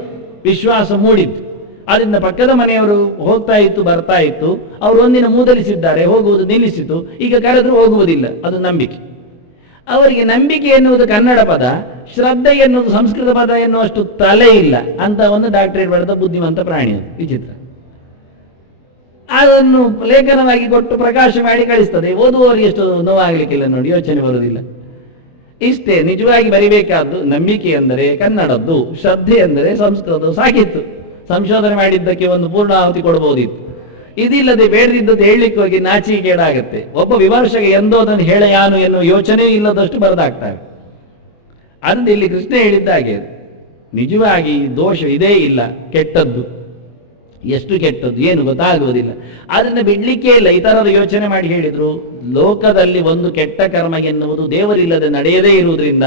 ವಿಶ್ವಾಸ ಮೂಡಿದ್ದು. ಆದ್ರಿಂದ ಪಕ್ಕದ ಮನೆಯವರು ಹೋಗ್ತಾ ಇತ್ತು, ಬರ್ತಾ ಇತ್ತು, ಅವರು ಒಂದಿನ ಮೂದಲಿಸಿದ್ದಾರೆ, ಹೋಗುವುದು ನಿಲ್ಲಿಸಿತು, ಈಗ ಕರೆದ್ರು ಹೋಗುವುದಿಲ್ಲ, ಅದು ನಂಬಿಕೆ. ಅವರಿಗೆ ನಂಬಿಕೆ ಎನ್ನುವುದು ಕನ್ನಡ ಪದ, ಶ್ರದ್ಧೆ ಎನ್ನುವುದು ಸಂಸ್ಕೃತ ಪದ ಎನ್ನುವಷ್ಟು ತಲೆ ಇಲ್ಲ ಅಂತ ಒಂದು ಡಾಕ್ಟರೇಟ್ ಪಡೆದ ಬುದ್ಧಿವಂತ ಪ್ರಾಣಿ ಅದು. ವಿಚಿತ್ರ. ಅದನ್ನು ಲೇಖನವಾಗಿ ಕೊಟ್ಟು ಪ್ರಕಾಶ ಮಾಡಿ ಕಳಿಸ್ತದೆ. ಓದುವವರಿಗೆ ಎಷ್ಟು ನೋವಾಗಲಿಕ್ಕಿಲ್ಲ ನೋಡಿ, ಯೋಚನೆ ಬರುವುದಿಲ್ಲ. ಇಷ್ಟೇ ನಿಜವಾಗಿ ಬರಿಬೇಕಾದ್ದು. ನಂಬಿಕೆ ಎಂದರೆ ಕನ್ನಡದ್ದು, ಶ್ರದ್ಧೆ ಎಂದರೆ ಸಂಸ್ಕೃತದ್ದು. ಸಾಕಿತ್ತು, ಸಂಶೋಧನೆ ಮಾಡಿದ್ದಕ್ಕೆ ಒಂದು ಪೂರ್ಣಾಹುತಿ ಕೊಡಬಹುದಿತ್ತು. ಇದಿಲ್ಲದೆ ಬೇಡದಿದ್ದದ್ದು ಹೇಳಲಿಕ್ಕೆ ಹೋಗಿ ನಾಚಿಕೆಗೇಡಾಗತ್ತೆ. ಒಬ್ಬ ವಿಮರ್ಶಕ ಎಂದೋ ಅದನ್ನು ಹೇಳೆಯಾನು ಎನ್ನುವ ಯೋಚನೆ ಇಲ್ಲದಷ್ಟು ಬರೆದಾಗ್ತಾರೆ. ಅಂದು ಇಲ್ಲಿ ಕೃಷ್ಣ ಹೇಳಿದ್ದಾಗೆ ನಿಜವಾಗಿ ದೋಷ ಇದೇ ಇಲ್ಲ, ಕೆಟ್ಟದ್ದು. ಎಷ್ಟು ಕೆಟ್ಟದ್ದು ಏನು ಗೊತ್ತಾಗುವುದಿಲ್ಲ. ಅದನ್ನು ಬಿಡ್ಲಿಕ್ಕೆ ಇಲ್ಲ. ಇತರರು ಯೋಚನೆ ಮಾಡಿ ಹೇಳಿದ್ರು, ಲೋಕದಲ್ಲಿ ಒಂದು ಕೆಟ್ಟ ಕರ್ಮ ಎನ್ನುವುದು ದೇವರಿಲ್ಲದೆ ನಡೆಯದೇ ಇರುವುದರಿಂದ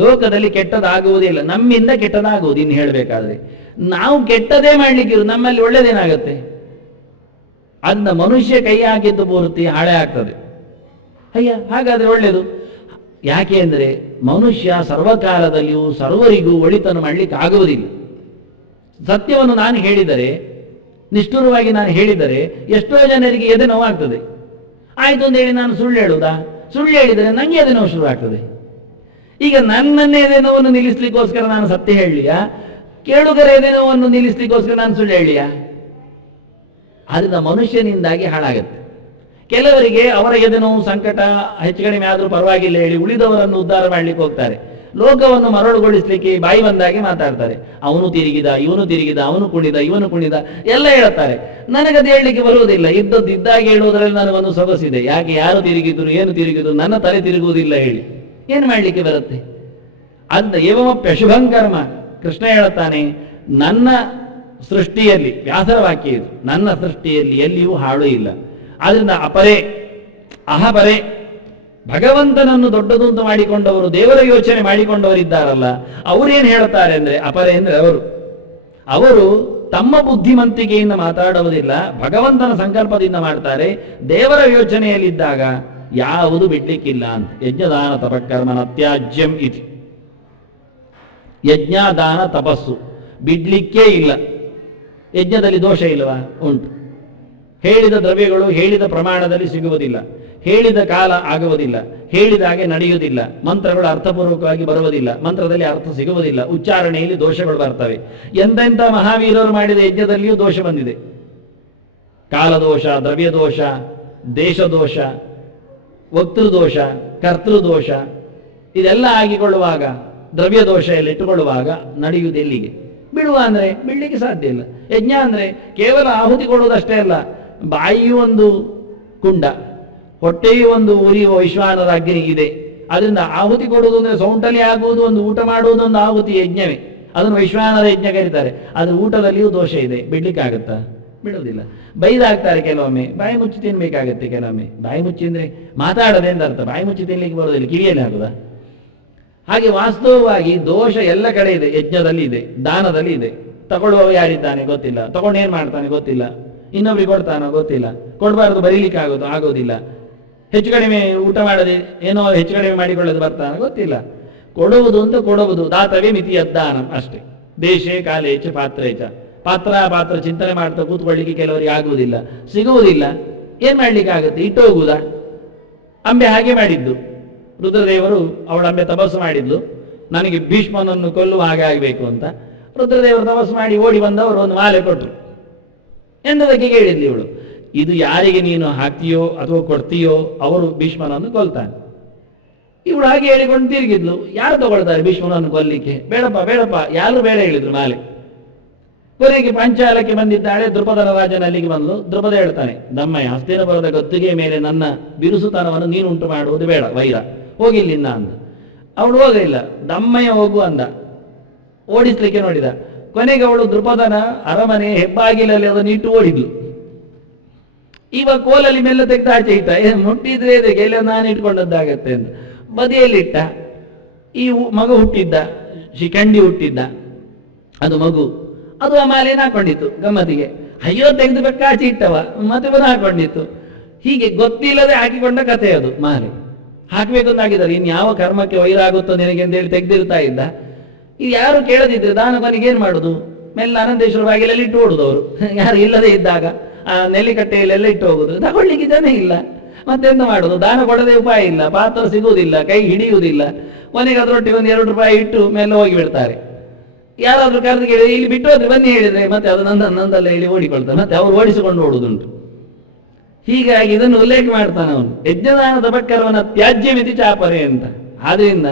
ಲೋಕದಲ್ಲಿ ಕೆಟ್ಟದಾಗುವುದೇ ಇಲ್ಲ. ನಮ್ಮಿಂದ ಕೆಟ್ಟದಾಗುವುದು. ಇನ್ನು ಹೇಳಬೇಕಾದ್ರೆ ನಾವು ಕೆಟ್ಟದೇ ಮಾಡ್ಲಿಕ್ಕಿರು, ನಮ್ಮಲ್ಲಿ ಒಳ್ಳೇದೇನಾಗತ್ತೆ? ಅದನ್ನ ಮನುಷ್ಯ ಕೈ ಹಾಕಿದ್ದು ಪೂರ್ತಿ ಹಾಳೆ ಆಗ್ತದೆ. ಅಯ್ಯ, ಹಾಗಾದ್ರೆ ಒಳ್ಳೇದು. ಯಾಕೆ ಅಂದರೆ ಮನುಷ್ಯ ಸರ್ವಕಾಲದಲ್ಲಿಯೂ ಸರ್ವರಿಗೂ ಒಳಿತನ್ನು ಮಾಡ್ಲಿಕ್ಕೆ ಆಗುವುದಿಲ್ಲ. ಸತ್ಯವನ್ನು ನಾನು ಹೇಳಿದರೆ, ನಿಷ್ಠುರವಾಗಿ ನಾನು ಹೇಳಿದರೆ ಎಷ್ಟೋ ಜನರಿಗೆ ಎದೆ ನೋವಾಗ್ತದೆ. ಆಯ್ತು ಅಂತ ಹೇಳಿ ನಾನು ಸುಳ್ಳು ಹೇಳುವುದಾ? ಸುಳ್ಳು ಹೇಳಿದರೆ ನನಗೆ ಎದೆ ನೋವು ಶುರುವಾಗ್ತದೆ. ಈಗ ನನ್ನನ್ನೇ ಎದೆ ನೋವನ್ನು ನಿಲ್ಲಿಸ್ಲಿಕ್ಕೋಸ್ಕರ ನಾನು ಸತ್ಯ ಹೇಳಲಿಯಾ? ಕೇಳುಗರ ಎದೆ ನೋವನ್ನು ನಿಲ್ಲಿಸ್ಲಿಕ್ಕೋಸ್ಕರ ನಾನು ಸುಳ್ಳು ಹೇಳಲಿಯಾ? ಅದರಿಂದ ಮನುಷ್ಯನಿಂದಾಗಿ ಹಾಳಾಗತ್ತೆ. ಕೆಲವರಿಗೆ ಅವರ ಎದೆ ನೋವು ಸಂಕಟ ಹೆಚ್ಚು ಕಡಿಮೆ ಆದರೂ ಪರವಾಗಿಲ್ಲ ಹೇಳಿ ಉಳಿದವರನ್ನು ಉದ್ಧಾರ ಮಾಡ್ಲಿಕ್ಕೆ ಹೋಗ್ತಾರೆ. ಲೋಕವನ್ನು ಮರಳುಗೊಳಿಸ್ಲಿಕ್ಕೆ ಬಾಯಿ ಬಂದಾಗೆ ಮಾತಾಡ್ತಾರೆ. ಅವನು ತಿರುಗಿದ, ಇವನು ತಿರುಗಿದ, ಅವನು ಕುಣಿದ, ಇವನು ಕುಣಿದ ಎಲ್ಲ ಹೇಳ್ತಾರೆ. ನನಗದು ಹೇಳಲಿಕ್ಕೆ ಬರುವುದಿಲ್ಲ. ಇದ್ದದ್ದು ಇದ್ದಾಗೆ ಹೇಳುವುದರಲ್ಲಿ ನನಗೊಂದು ಸೊಗಸಿದೆ. ಯಾಕೆ, ಯಾರು ತಿರುಗಿದ್ರು, ಏನು ತಿರುಗಿದ್ರು, ನನ್ನ ತಲೆ ತಿರುಗುವುದಿಲ್ಲ ಹೇಳಿ ಏನು ಮಾಡಲಿಕ್ಕೆ ಬರುತ್ತೆ? ಅಂತ ಏವಮಪ್ಯ ಶುಭಂ ಕರ್ಮ. ಕೃಷ್ಣ ಹೇಳುತ್ತಾನೆ, ನನ್ನ ಸೃಷ್ಟಿಯಲ್ಲಿ, ವ್ಯಾಸರ ವಾಕ್ಯ ಇದು, ನನ್ನ ಸೃಷ್ಟಿಯಲ್ಲಿ ಎಲ್ಲಿಯೂ ಹಾಳು ಇಲ್ಲ. ಆದ್ರಿಂದ ಅಪರೇ ಅಹಪರೇ, ಭಗವಂತನನ್ನು ದೊಡ್ಡದು ಅಂತ ಮಾಡಿಕೊಂಡವರು, ದೇವರ ಯೋಚನೆ ಮಾಡಿಕೊಂಡವರಿದ್ದಾರಲ್ಲ, ಅವರೇನು ಹೇಳ್ತಾರೆ ಅಂದ್ರೆ, ಅಪರೇ ಅಂದ್ರೆ ಅವರು ತಮ್ಮ ಬುದ್ಧಿಮಂತಿಕೆಯಿಂದ ಮಾತಾಡುವುದಿಲ್ಲ, ಭಗವಂತನ ಸಂಕಲ್ಪದಿಂದ ಮಾಡ್ತಾರೆ. ದೇವರ ಯೋಚನೆಯಲ್ಲಿದ್ದಾಗ ಯಾವುದು ಬಿಡ್ಲಿಕ್ಕಿಲ್ಲ ಅಂತ. ಯಜ್ಞದಾನ ತಪಕರ್ಮನ ತ್ಯಾಜ್ಯಂ ಇತಿ. ಯಜ್ಞ ದಾನ ತಪಸ್ಸು ಬಿಡ್ಲಿಕ್ಕೇ ಇಲ್ಲ. ಯಜ್ಞದಲ್ಲಿ ದೋಷ ಇಲ್ಲವಾ? ಉಂಟು. ಹೇಳಿದ ದ್ರವ್ಯಗಳು ಹೇಳಿದ ಪ್ರಮಾಣದಲ್ಲಿ ಸಿಗುವುದಿಲ್ಲ, ಹೇಳಿದ ಕಾಲ ಆಗುವುದಿಲ್ಲ, ಹೇಳಿದ ಹಾಗೆ ನಡೆಯುವುದಿಲ್ಲ, ಮಂತ್ರಗಳು ಅರ್ಥಪೂರ್ವಕವಾಗಿ ಬರುವುದಿಲ್ಲ, ಮಂತ್ರದಲ್ಲಿ ಅರ್ಥ ಸಿಗುವುದಿಲ್ಲ, ಉಚ್ಚಾರಣೆಯಲ್ಲಿ ದೋಷಗಳು ಬರ್ತವೆ. ಎಂತೆಂಥ ಮಹಾವೀರರು ಮಾಡಿದ ಯಜ್ಞದಲ್ಲಿಯೂ ದೋಷ ಬಂದಿದೆ. ಕಾಲದೋಷ, ದ್ರವ್ಯದೋಷ, ದೇಶದೋಷ, ವಕ್ತೃದೋಷ, ಕರ್ತೃದೋಷ ಇದೆಲ್ಲ ಆಗಿಕೊಳ್ಳುವಾಗ, ದ್ರವ್ಯದೋಷ ಎಲ್ಲ ಇಟ್ಟುಕೊಳ್ಳುವಾಗ ನಡೆಯುವುದು ಎಲ್ಲಿಗೆ? ಬಿಡುವ ಅಂದ್ರೆ ಬಿಡ್ಲಿಕ್ಕೆ ಸಾಧ್ಯ ಇಲ್ಲ. ಯಜ್ಞ ಅಂದ್ರೆ ಕೇವಲ ಆಹುತಿ ಕೊಡುವುದಷ್ಟೇ ಅಲ್ಲ, ಬಾಯಿಯೂ ಒಂದು ಕುಂಡ, ಹೊಟ್ಟೆಯೂ ಒಂದು ಉರಿಯುವ ವಿಶ್ವಾನದ ಅಗ್ನಿ ಇದೆ. ಅದರಿಂದ ಆಹುತಿ ಕೊಡುವುದು ಅಂದ್ರೆ ಸೌಂಟಲ್ಲಿ ಆಗುವುದು, ಒಂದು ಊಟ ಮಾಡುವುದು ಒಂದು ಆಹುತಿ ಯಜ್ಞವೇ. ಅದನ್ನು ವಿಶ್ವಾನದ ಯಜ್ಞ ಕರೀತಾರೆ. ಅದ್ರ ಊಟದಲ್ಲಿಯೂ ದೋಷ ಇದೆ, ಬಿಡ್ಲಿಕ್ಕಾಗತ್ತಾ? ಬಿಡುವುದಿಲ್ಲ. ಬೈದಾಗ್ತಾರೆ ಕೆಲವೊಮ್ಮೆ, ಬಾಯಿ ಮುಚ್ಚಿ ತಿನ್ಬೇಕಾಗತ್ತೆ. ಕೆಲವೊಮ್ಮೆ ಬಾಯಿ ಮುಚ್ಚಿ ಅಂದ್ರೆ ಮಾತಾಡದೆ ಅಂತ ಅರ್ಥ. ಬಾಯಿ ಮುಚ್ಚಿ ತಿನ್ಲಿಕ್ಕೆ ಬರೋದಿಲ್ಲ, ಕಿವಿಯಲ್ಲಿ ಆಗುದ? ಹಾಗೆ ವಾಸ್ತವವಾಗಿ ದೋಷ ಎಲ್ಲ ಕಡೆ ಇದೆ. ಯಜ್ಞದಲ್ಲಿ ಇದೆ, ದಾನದಲ್ಲಿ ಇದೆ. ತಗೊಳ್ಳುವವ ಯಾರಿದ್ದಾನೆ ಗೊತ್ತಿಲ್ಲ, ತಗೊಂಡು ಏನ್ ಮಾಡ್ತಾನೆ ಗೊತ್ತಿಲ್ಲ, ಇನ್ನೊಬ್ರಿಗೆ ಕೊಡ್ತಾನೋ ಗೊತ್ತಿಲ್ಲ, ಕೊಡಬಾರದು ಬರೀಲಿಕ್ಕೆ ಆಗೋದಿಲ್ಲ, ಹೆಚ್ಚು ಕಡಿಮೆ ಊಟ ಮಾಡದೆ ಏನೋ ಹೆಚ್ಚು ಕಡಿಮೆ ಮಾಡಿಕೊಳ್ಳೋದು ಬರ್ತಾನೆ ಗೊತ್ತಿಲ್ಲ. ಕೊಡುವುದು ಅಂತ ಕೊಡುವುದು, ದಾತವೇ ಮಿತಿಯದ್ದಾನಂ ಅಷ್ಟೇ. ದೇಶೇ ಕಾಲೇಚ ಪಾತ್ರೇಚ. ಪಾತ್ರ ಚಿಂತನೆ ಮಾಡ್ತಾ ಕೂತ್ಕೊಳ್ಳಿಕ್ಕೆ ಕೆಲವರಿಗೆ ಆಗುವುದಿಲ್ಲ, ಸಿಗುವುದಿಲ್ಲ. ಏನ್ ಮಾಡ್ಲಿಕ್ಕೆ ಆಗುತ್ತೆ? ಇಟ್ಟು ಹೋಗುವುದಾ? ಅಂಬೆ ಹಾಗೆ ಮಾಡಿದ್ದು. ರುದ್ರದೇವರು ಅವಳ ಅಂಬೆ ತಪಸ್ಸು ಮಾಡಿದ್ಲು, ನನಗೆ ಭೀಷ್ಮನನ್ನು ಕೊಲ್ಲುವ ಹಾಗೆ ಆಗಬೇಕು ಅಂತ ರುದ್ರದೇವರು ತಪಸ್ಸು ಮಾಡಿ ಓಡಿ ಬಂದವರು ಒಂದು ಮಾಲೆ ಕೊಟ್ಟರು. ಎಂದದಕ್ಕೆ ಕೇಳಿದ್ಲಿ ಇವಳು, ಇದು ಯಾರಿಗೆ ನೀನು ಹಾಕ್ತೀಯೋ ಅಥವಾ ಕೊಡ್ತೀಯೋ ಅವರು ಭೀಷ್ಮನನ್ನು ಕೊಲ್ತಾನೆ. ಇವಳು ಹಾಗೆ ಹೇಳಿಕೊಂಡು ತಿರುಗಿದ್ಲು. ಯಾರು ತಗೊಳ್ತಾರೆ ಭೀಷ್ಮನನ್ನು ಕೊಲ್ಲಿಕ್ಕೆ? ಬೇಡಪ್ಪ ಬೇಡಪ್ಪ, ಯಾರು ಬೇಡ ಹೇಳಿದ್ರು ಮಾಲೆ. ಕೊನೆಗೆ ಪಂಚಾಲಕ್ಕೆ ಬಂದಿದ್ದಾಳೆ. ದ್ರುಪದನ ರಾಜನ ಅಲ್ಲಿಗೆ ಬಂದು ದ್ರುಪದ ಹೇಳ್ತಾನೆ, ದಮ್ಮಯ್ಯ, ಹಸ್ತಿನಪುರದ ಗದ್ದುಗೆ ಮೇಲೆ ನನ್ನ ಬಿರುಸುತನವನ್ನು ನೀನು ಉಂಟು ಮಾಡುವುದು ಬೇಡ, ವೈರ, ಹೋಗಿಲ್ಲಿಂದ ಅಂದ. ಅವಳು ಹೋಗಲಿಲ್ಲ. ದಮ್ಮಯ್ಯ ಹೋಗು ಅಂದ, ಓಡಿಸ್ಲಿಕ್ಕೆ ನೋಡಿದ. ಕೊನೆಗೆ ಅವಳು ದ್ರುಪದನ ಅರಮನೆ ಹೆಬ್ಬಾಗಿಲಲ್ಲಿ ಅದನ್ನು ಇಟ್ಟು ಓಡಿದ್ಲು. ಇವ ಕೋಲಲ್ಲಿ ಮೆಲ್ಲ ತೆಗೆದು ಆಚೆ ಇಟ್ಟ. ಮುಟ್ಟಿದ್ರೆ ಇದಕ್ಕೆ ಎಲ್ಲ ನಾನು ಇಟ್ಕೊಂಡದ್ದಾಗತ್ತೆ ಅಂತ ಬದಿಯಲ್ಲಿಟ್ಟ. ಈ ಮಗು ಹುಟ್ಟಿದ್ದ, ಶಿಖಂಡಿ ಹುಟ್ಟಿದ್ದ, ಅದು ಮಗು, ಅದು ಆ ಮಾಲೆನ ಹಾಕೊಂಡಿತ್ತು ಗಮ್ಮತಿಗೆ. ಅಯ್ಯೋ ತೆಗೆದು ಬೆಕ್ಕಾಚಿ ಇಟ್ಟವ, ಮತ್ತೆ ಬಂದು ಹಾಕೊಂಡಿತ್ತು. ಹೀಗೆ ಗೊತ್ತಿಲ್ಲದೆ ಹಾಕಿಕೊಂಡ ಕಥೆ ಅದು. ಮಾಲೆ ಹಾಕಬೇಕು ಅಂತ ಹಾಕಿದ್ದಾರೆ. ಇನ್ನು ಯಾವ ಕರ್ಮಕ್ಕೆ ವೈರಾಗುತ್ತೋ ನಿನಗೆ ಅಂತೇಳಿ ತೆಗೆದಿರ್ತಾ ಇದ್ದ. ಇದು ಯಾರು ಕೇಳದಿದ್ರೆ ದಾನ ಕೊನೆಗೆ ಏನ್ ಮಾಡುದು? ಮೆಲ್ಲ ಅನಂತೇಶ್ವರ ಬಾಗಿಲಲ್ಲಿ ಇಟ್ಟು ಓಡುದವರು, ಯಾರು ಇಲ್ಲದೆ ಇದ್ದಾಗ ಆ ನೆಲ್ಲಿಕಟ್ಟೆಯಲ್ಲೆಲ್ಲ ಇಟ್ಟು ಹೋಗುದು. ತಗೊಳ್ಳಿಕ್ಕೆ ಜನ ಇಲ್ಲ, ಮತ್ತೆಂತ ಮಾಡುದು? ದಾನ ಕೊಡದೆ ಉಪಾಯ ಇಲ್ಲ, ಪಾತ್ರ ಸಿಗುವುದಿಲ್ಲ, ಕೈ ಹಿಡಿಯುವುದಿಲ್ಲ. ಕೊನೆಗೆ ಅದರೊಟ್ಟಿಗೆ ಒಂದು 2 ರೂಪಾಯಿ ಇಟ್ಟು ಮೇಲೆ ಹೋಗಿ ಬಿಡ್ತಾರೆ. ಯಾರಾದ್ರೂ ಕರೆದು ಕೇಳಿ ಇಲ್ಲಿ ಬಿಟ್ಟು ಹೋದ್ರೆ ಬನ್ನಿ ಹೇಳಿದ್ರೆ ಮತ್ತೆ ಅದು ನಂದಲ್ಲ ಹೇಳಿ ಓಡಿಕೊಳ್ತಾರೆ. ಮತ್ತೆ ಅವ್ರು ಓಡಿಸಿಕೊಂಡು ಓಡುದುಂಟು. ಹೀಗಾಗಿ ಇದನ್ನು ಉಲ್ಲೇಖ ಮಾಡ್ತಾನೆ ಅವನು. ಯಜ್ಞದಾನದ ಬಕ್ಕರವನ ತ್ಯಾಜ್ಯ ಮಿತಿ ಚಾಪರೆ ಅಂತ. ಆದ್ರಿಂದ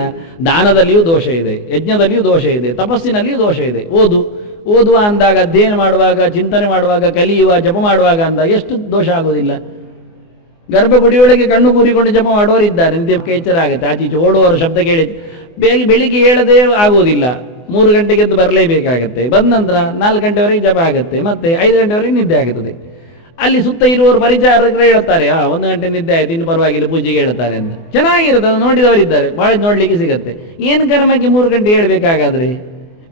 ದಾನದಲ್ಲಿಯೂ ದೋಷ ಇದೆ, ಯಜ್ಞದಲ್ಲಿಯೂ ದೋಷ ಇದೆ, ತಪಸ್ಸಿನಲ್ಲಿಯೂ ದೋಷ ಇದೆ. ಓದುವ ಅಂದಾಗ, ಅಧ್ಯಯನ ಮಾಡುವಾಗ, ಚಿಂತನೆ ಮಾಡುವಾಗ, ಕಲಿಯುವ, ಜಪ ಮಾಡುವಾಗ ಅಂದಾಗ ಎಷ್ಟು ದೋಷ ಆಗುವುದಿಲ್ಲ? ಗರ್ಭಗುಡಿಯೊಳಗೆ ಕಣ್ಣು ಕೂರಿಕೊಂಡು ಜಪ ಮಾಡುವವರು ಇದ್ದಾರೆ. ನಿದ್ದೆ ಎಚ್ಚರ ಆಗುತ್ತೆ. ಆಚೀಚೆ ಓಡುವವರ ಶಬ್ದ ಕೇಳಿ ಬೆಳಿಗ್ಗೆ ಹೇಳದೆ ಆಗುವುದಿಲ್ಲ. 3 ಗಂಟೆಗೆ ಎದ್ದು ಬರಲೇಬೇಕಾಗತ್ತೆ. ಬಂದ ನಂತರ 4 ಗಂಟೆವರೆಗೆ ಜಪ ಆಗುತ್ತೆ, ಮತ್ತೆ 5 ಗಂಟೆವರೆಗೆ ನಿದ್ದೆ ಆಗುತ್ತದೆ. ಅಲ್ಲಿ ಸುತ್ತ ಇರುವವರು ಪರಿಚಾರಕರು ಹೇಳ್ತಾರೆ, 1 ಗಂಟೆ ನಿದ್ದೆ ಆಯ್ತು, ಇನ್ನು ಪರವಾಗಿಲ್ಲ, ಪೂಜೆಗೆ ಹೇಳ್ತಾರೆ ಅಂತ. ಚೆನ್ನಾಗಿರುತ್ತೆ, ಅದು ನೋಡಿದವರಿದ್ದಾರೆ, ಬಹಳ ನೋಡ್ಲಿಕ್ಕೆ ಸಿಗತ್ತೆ. ಏನು ಕರ್ಮಕ್ಕೆ 3 ಗಂಟೆ ಹೇಳ್ಬೇಕಾಗಾದ್ರೆ?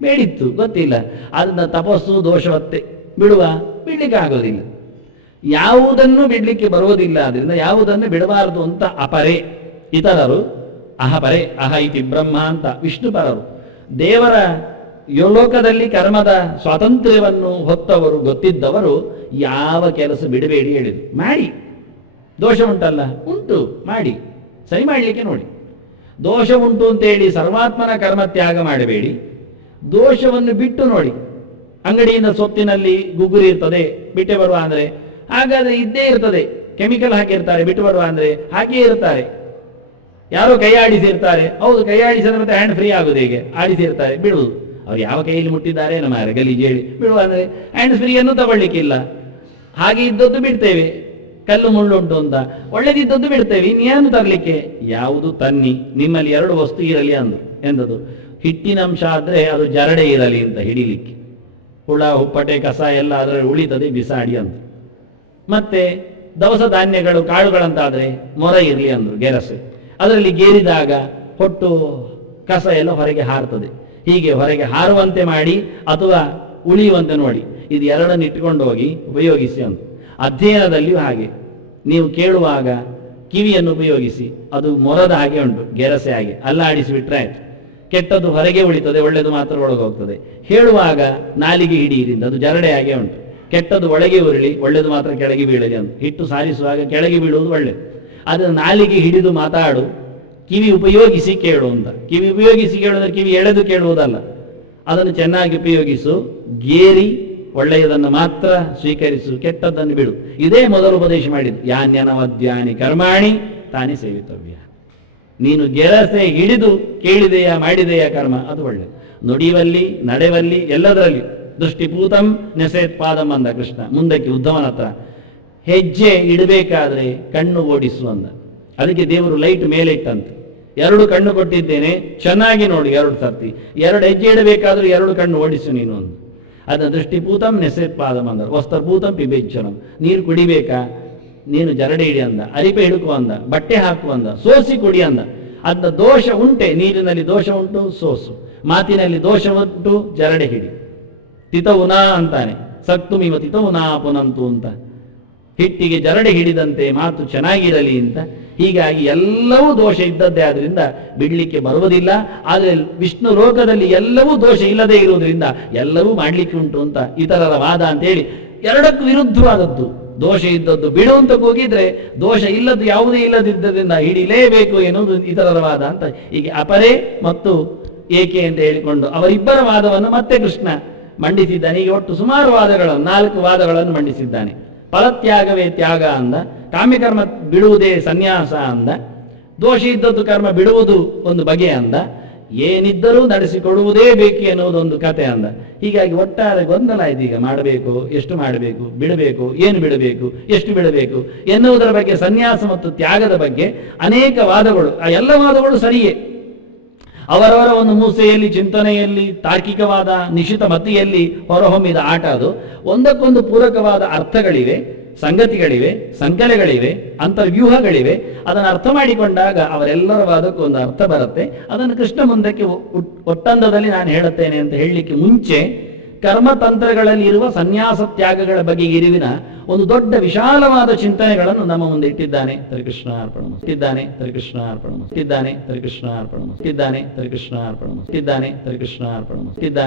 ಬೇಡಿತ್ತು, ಗೊತ್ತಿಲ್ಲ. ಅದನ್ನ ತಪಸ್ಸು ದೋಷವತ್ತೆ. ಬಿಡ್ಲಿಕ್ಕೆ ಆಗೋದಿಲ್ಲ. ಯಾವುದನ್ನು ಬಿಡ್ಲಿಕ್ಕೆ ಬರುವುದಿಲ್ಲ. ಆದ್ರಿಂದ ಯಾವುದನ್ನು ಬಿಡಬಾರದು ಅಂತ ಅಪರೆ ಇತರರು, ಅಹಪರೆ, ಅಹ ಇತಿ ಬ್ರಹ್ಮ ಅಂತ ವಿಷ್ಣುಪರರು, ದೇವರ ಯೋಲೋಕದಲ್ಲಿ ಕರ್ಮದ ಸ್ವಾತಂತ್ರ್ಯವನ್ನು ಹೊತ್ತವರು, ಗೊತ್ತಿದ್ದವರು ಯಾವ ಕೆಲಸ ಬಿಡಬೇಡಿ ಹೇಳಿದ್ರು. ಮಾಡಿ, ದೋಷ ಉಂಟಲ್ಲ, ಉಂಟು, ಮಾಡಿ, ಸರಿ ಮಾಡಲಿಕ್ಕೆ ನೋಡಿ. ದೋಷ ಉಂಟು ಅಂತೇಳಿ ಸರ್ವಾತ್ಮನ ಕರ್ಮ ತ್ಯಾಗ ಮಾಡಬೇಡಿ. ದೋಷವನ್ನು ಬಿಟ್ಟು ನೋಡಿ. ಅಂಗಡಿಯಿಂದ ಸೊಪ್ಪಿನಲ್ಲಿ ಗುಗುರಿ ಇರ್ತದೆ, ಬಿಟ್ಟೆ ಬರುವ ಅಂದ್ರೆ ಹಾಗಾದ್ರೆ ಇದ್ದೇ ಇರ್ತದೆ. ಕೆಮಿಕಲ್ ಹಾಕಿರ್ತಾರೆ, ಬಿಟ್ಟು ಬರುವ ಅಂದ್ರೆ ಹಾಕಿಯೇ ಇರ್ತಾರೆ. ಯಾರೋ ಕೈ ಆಡಿಸಿರ್ತಾರೆ, ಹೌದು, ಕೈ ಆಡಿಸಿದ್ರೆ ಮತ್ತೆ ಹ್ಯಾಂಡ್ ಫ್ರೀ ಆಗುದು. ಹೇಗೆ ಆಡಿಸಿರ್ತಾರೆ, ಬಿಡುವುದು. ಅವ್ರು ಯಾವ ಕೈಯಲ್ಲಿ ಮುಟ್ಟಿದ್ದಾರೆ ನಮ್ಮ ಗಲೀಜು ಹೇಳಿ ಬಿಡುವ ಅಂದ್ರೆ ಹ್ಯಾಂಡ್ ಫ್ರೀಯನ್ನು ತಗೊಳ್ಳಿಕ್ಕಿಲ್ಲ. ಹಾಗೆ ಇದ್ದದ್ದು ಬಿಡ್ತೇವೆ, ಕಲ್ಲು ಮುಳ್ಳುಂಟು ಅಂತ. ಒಳ್ಳೆದಿದ್ದದ್ದು ಬಿಡ್ತೇವೆ, ಇನ್ನೇನು ತರಲಿಕ್ಕೆ? ಯಾವುದು ತನ್ನಿ, ನಿಮ್ಮಲ್ಲಿ 2 ವಸ್ತು ಇರಲಿ ಅಂದ್ರು. ಎಂದದು ಹಿಟ್ಟಿನಂಶ ಆದ್ರೆ ಅದು ಜರಡೆ ಇರಲಿ ಅಂತ ಹಿಡಿಲಿಕ್ಕೆ. ಹುಳ ಹುಪ್ಪಟೆ ಕಸ ಎಲ್ಲ ಅದರಲ್ಲಿ ಉಳಿತದೆ, ಬಿಸಾಡಿ ಅಂತ. ಮತ್ತೆ ದವಸ ಧಾನ್ಯಗಳು ಕಾಳುಗಳಂತಾದ್ರೆ ಮೊರ ಇರಲಿ ಅಂದ್ರು, ಗೆರಸೆ. ಅದರಲ್ಲಿ ಗೇರಿದಾಗ ಹೊಟ್ಟು ಕಸ ಎಲ್ಲ ಹೊರಗೆ ಹಾರ್ತದೆ. ಹೀಗೆ ಹೊರಗೆ ಹಾರುವಂತೆ ಮಾಡಿ ಅಥವಾ ಉಳಿಯುವಂತೆ ನೋಡಿ. ಇದು 2 ಇಟ್ಟುಕೊಂಡು ಹೋಗಿ ಉಪಯೋಗಿಸಿ ಅಂತ. ಅಧ್ಯಯನದಲ್ಲಿಯೂ ಹಾಗೆ. ನೀವು ಕೇಳುವಾಗ ಕಿವಿಯನ್ನು ಉಪಯೋಗಿಸಿ. ಅದು ಮೊರದ ಹಾಗೆ ಉಂಟು, ಗೆರಸೆ ಹಾಗೆ ಅಲ್ಲಾಡಿಸಿಬಿಟ್ರೆ ಆಯ್ತು. ಕೆಟ್ಟದ್ದು ಹೊರಗೆ ಉಳಿತದೆ, ಒಳ್ಳೆದು ಮಾತ್ರ ಒಳಗೆ ಹೋಗ್ತದೆ. ಹೇಳುವಾಗ ನಾಲಿಗೆ ಹಿಡಿಯಿರಿ, ಅದು ಜರಡೆ ಹಾಗೆ ಉಂಟು. ಕೆಟ್ಟದ್ದು ಒಳಗೆ ಉರುಳಿ, ಒಳ್ಳೆದು ಮಾತ್ರ ಕೆಳಗೆ ಬೀಳಲಿ ಅಂತ. ಹಿಟ್ಟು ಸಾರಿಸುವಾಗ ಕೆಳಗೆ ಬೀಳುವುದು ಒಳ್ಳೆದು. ಅದನ್ನು ನಾಲಿಗೆ ಹಿಡಿದು ಮಾತಾಡು, ಕಿವಿ ಉಪಯೋಗಿಸಿ ಕೇಳು ಅಂತ. ಕಿವಿ ಉಪಯೋಗಿಸಿ ಕೇಳುವುದ್ರೆ ಕಿವಿ ಎಳೆದು ಕೇಳುವುದಲ್ಲ. ಅದನ್ನು ಚೆನ್ನಾಗಿ ಉಪಯೋಗಿಸು, ಗೇರಿ ಒಳ್ಳೆಯದನ್ನು ಮಾತ್ರ ಸ್ವೀಕರಿಸು, ಕೆಟ್ಟದ್ದನ್ನು ಬಿಡು. ಇದೇ ಮೊದಲು ಉಪದೇಶ ಮಾಡಿದ್ದು. ಯಾನ್ಯನವದ್ಯಾನಿ ಕರ್ಮಾಣಿ ತಾನೇ ಸೇವಿತವ್ಯ. ನೀನು ಗೆರಸೆ ಹಿಡಿದು ಕೇಳಿದೆಯಾ, ಮಾಡಿದೆಯಾ ಕರ್ಮ, ಅದು ಒಳ್ಳೆಯದು. ನುಡಿವಲ್ಲಿ, ನಡೆವಲ್ಲಿ, ಎಲ್ಲದರಲ್ಲಿ ದೃಷ್ಟಿಪೂತಂ ನೆಸೆತ್ಪಾದಂ ಅಂದ ಕೃಷ್ಣ ಮುಂದಕ್ಕೆ ಉದ್ಧವನ ಹತ್ರ. ಹೆಜ್ಜೆ ಇಡಬೇಕಾದ್ರೆ ಕಣ್ಣು ಓಡಿಸು ಅಂದ. ಅದಕ್ಕೆ ದೇವರು ಲೈಟ್ ಮೇಲೆ ಇಟ್ಟಂತೆ. 2 ಕಣ್ಣು ಕೊಟ್ಟಿದ್ದೇನೆ, ಚೆನ್ನಾಗಿ ನೋಡಿ 2 ಸರ್ತಿ. 2 ಹೆಜ್ಜೆ ಇಡಬೇಕಾದ್ರೂ 2 ಕಣ್ಣು ಓಡಿಸು ನೀನು ಅಂದ. ಅದನ್ನ ದೃಷ್ಟಿಪೂತಂ ನೆಸೆತ್ಪಾದಂ ಅಂದ. ವಸ್ತ್ರಪೂತಂ ಪಿಬೇಚ್ಚನಂ. ನೀರು ಕುಡಿಬೇಕಾ, ನೀನು ಜರಡೆ ಇಡಿ ಅಂದ. ಅರಿಪೆ ಹಿಡುಕು ಅಂದ. ಬಟ್ಟೆ ಹಾಕು ಅಂದ. ಸೋಸಿ ಕುಡಿ ಅಂದ. ಅದನ್ನ ದೋಷ ಉಂಟೆ, ನೀರಿನಲ್ಲಿ ದೋಷ ಉಂಟು, ಸೋಸು. ಮಾತಿನಲ್ಲಿ ದೋಷ ಉಂಟು, ಜರಡೆ ಹಿಡಿ. ತಿತವುನಾ ಅಂತಾನೆ, ಸಕ್ತುಮಿವ ತಿತವುನಾ ಪುನಂತು ಅಂತ. ಹಿಟ್ಟಿಗೆ ಜರಡೆ ಹಿಡಿದಂತೆ ಮಾತು ಚೆನ್ನಾಗಿರಲಿ ಅಂತ. ಹೀಗಾಗಿ ಎಲ್ಲವೂ ದೋಷ ಇದ್ದದ್ದೇ ಆದ್ರಿಂದ ಬಿಡ್ಲಿಕ್ಕೆ ಬರುವುದಿಲ್ಲ. ಆದರೆ ವಿಷ್ಣು ಲೋಕದಲ್ಲಿ ಎಲ್ಲವೂ ದೋಷ ಇಲ್ಲದೆ ಇರುವುದರಿಂದ ಎಲ್ಲವೂ ಮಾಡ್ಲಿಕ್ಕೆ ಉಂಟು ಅಂತ ಇತರರ ವಾದ ಅಂತೇಳಿ 2ಕ್ಕೂ ವಿರುದ್ಧವಾದದ್ದು. ದೋಷ ಇದ್ದದ್ದು ಬಿಡು ಅಂತ ಕೂಗಿದ್ರೆ, ದೋಷ ಇಲ್ಲದ್ದು ಯಾವುದೇ ಇಲ್ಲದಿದ್ದರಿಂದ ಹಿಡಿಲೇಬೇಕು ಎನ್ನುವುದು ಇತರರ ವಾದ ಅಂತ. ಹೀಗೆ ಅಪರೆ ಮತ್ತು ಏಕೆ ಅಂತ ಹೇಳಿಕೊಂಡು ಅವರಿಬ್ಬರ ವಾದವನ್ನು ಮತ್ತೆ ಕೃಷ್ಣ ಮಂಡಿಸಿದ್ದಾನೆ. ಈಗ ಒಟ್ಟು ಸುಮಾರು ವಾದಗಳನ್ನು 4 ವಾದಗಳನ್ನು ಮಂಡಿಸಿದ್ದಾನೆ. ಫಲತ್ಯಾಗವೇ ತ್ಯಾಗ ಅಂದ, ಕಾಮ್ಯಕರ್ಮ ಬಿಡುವುದೇ ಸನ್ಯಾಸ ಅಂದ, ದೋಷಿ ಇದ್ದದ್ದು ಕರ್ಮ ಬಿಡುವುದು ಒಂದು ಬಗೆ ಅಂದ, ಏನಿದ್ದರೂ ನಡೆಸಿಕೊಡುವುದೇ ಬೇಕು ಎನ್ನುವುದೊಂದು ಕತೆ ಅಂದ. ಹೀಗಾಗಿ ಒಟ್ಟಾರೆ ಗೊಂದಲ ಇದೆ. ಈಗ ಮಾಡಬೇಕು, ಎಷ್ಟು ಮಾಡಬೇಕು, ಬಿಡಬೇಕು, ಏನು ಬಿಡಬೇಕು, ಎಷ್ಟು ಬಿಡಬೇಕು ಎನ್ನುವುದರ ಬಗ್ಗೆ, ಸನ್ಯಾಸ ಮತ್ತು ತ್ಯಾಗದ ಬಗ್ಗೆ ಅನೇಕ ವಾದಗಳು. ಆ ಎಲ್ಲ ವಾದಗಳು ಸರಿಯೇ, ಅವರವರ ಒಂದು ಮೂಸೆಯಲ್ಲಿ, ಚಿಂತನೆಯಲ್ಲಿ, ತಾರ್ಕಿಕವಾದ ನಿಶಿತ ಮತಿಯಲ್ಲಿ ಹೊರಹೊಮ್ಮಿದ ಆಟ ಅದು. ಒಂದಕ್ಕೊಂದು ಪೂರಕವಾದ ಅರ್ಥಗಳಿವೆ, ಸಂಗತಿಗಳಿವೆ, ಸಂಕಲೆಗಳಿವೆ, ಅಂತರ್ವ್ಯೂಹಗಳಿವೆ. ಅದನ್ನು ಅರ್ಥ ಮಾಡಿಕೊಂಡಾಗ ಅವರೆಲ್ಲರ ವಾದಕ್ಕೂ ಒಂದು ಅರ್ಥ ಬರುತ್ತೆ. ಅದನ್ನು ಕೃಷ್ಣ ಮುಂದಕ್ಕೆ ಒಟ್ಟಂದದಲ್ಲಿ ನಾನು ಹೇಳುತ್ತೇನೆ ಅಂತ ಹೇಳಲಿಕ್ಕೆ ಮುಂಚೆ, ಕರ್ಮತಂತ್ರಗಳಲ್ಲಿ ಇರುವ ಸನ್ಯಾಸ ತ್ಯಾಗಗಳ ಬಗ್ಗೆ ಇರುವಿನ ಒಂದು ದೊಡ್ಡ ವಿಶಾಲವಾದ ಚಿಂತನೆಗಳನ್ನು ನಮ್ಮ ಮುಂದೆ ಇಟ್ಟಿದ್ದಾನೆ. ಕೃಷ್ಣ ಅರ್ಪಣ ಇಟ್ಟಿದ್ದಾನೆ, ಕೃಷ್ಣ ಅರ್ಪಣ ಇಟ್ಟಿದ್ದಾನೆ, ಕೃಷ್ಣ ಅರ್ಪಣ ಇಟ್ಟಿದ್ದಾನೆ, ಕೃಷ್ಣ ಅರ್ಪಣ ಇಟ್ಟಿದ್ದಾನೆ, ಕೃಷ್ಣ ಅರ್ಪಣ ಇಟ್ಟಿದ್ದಾನೆ.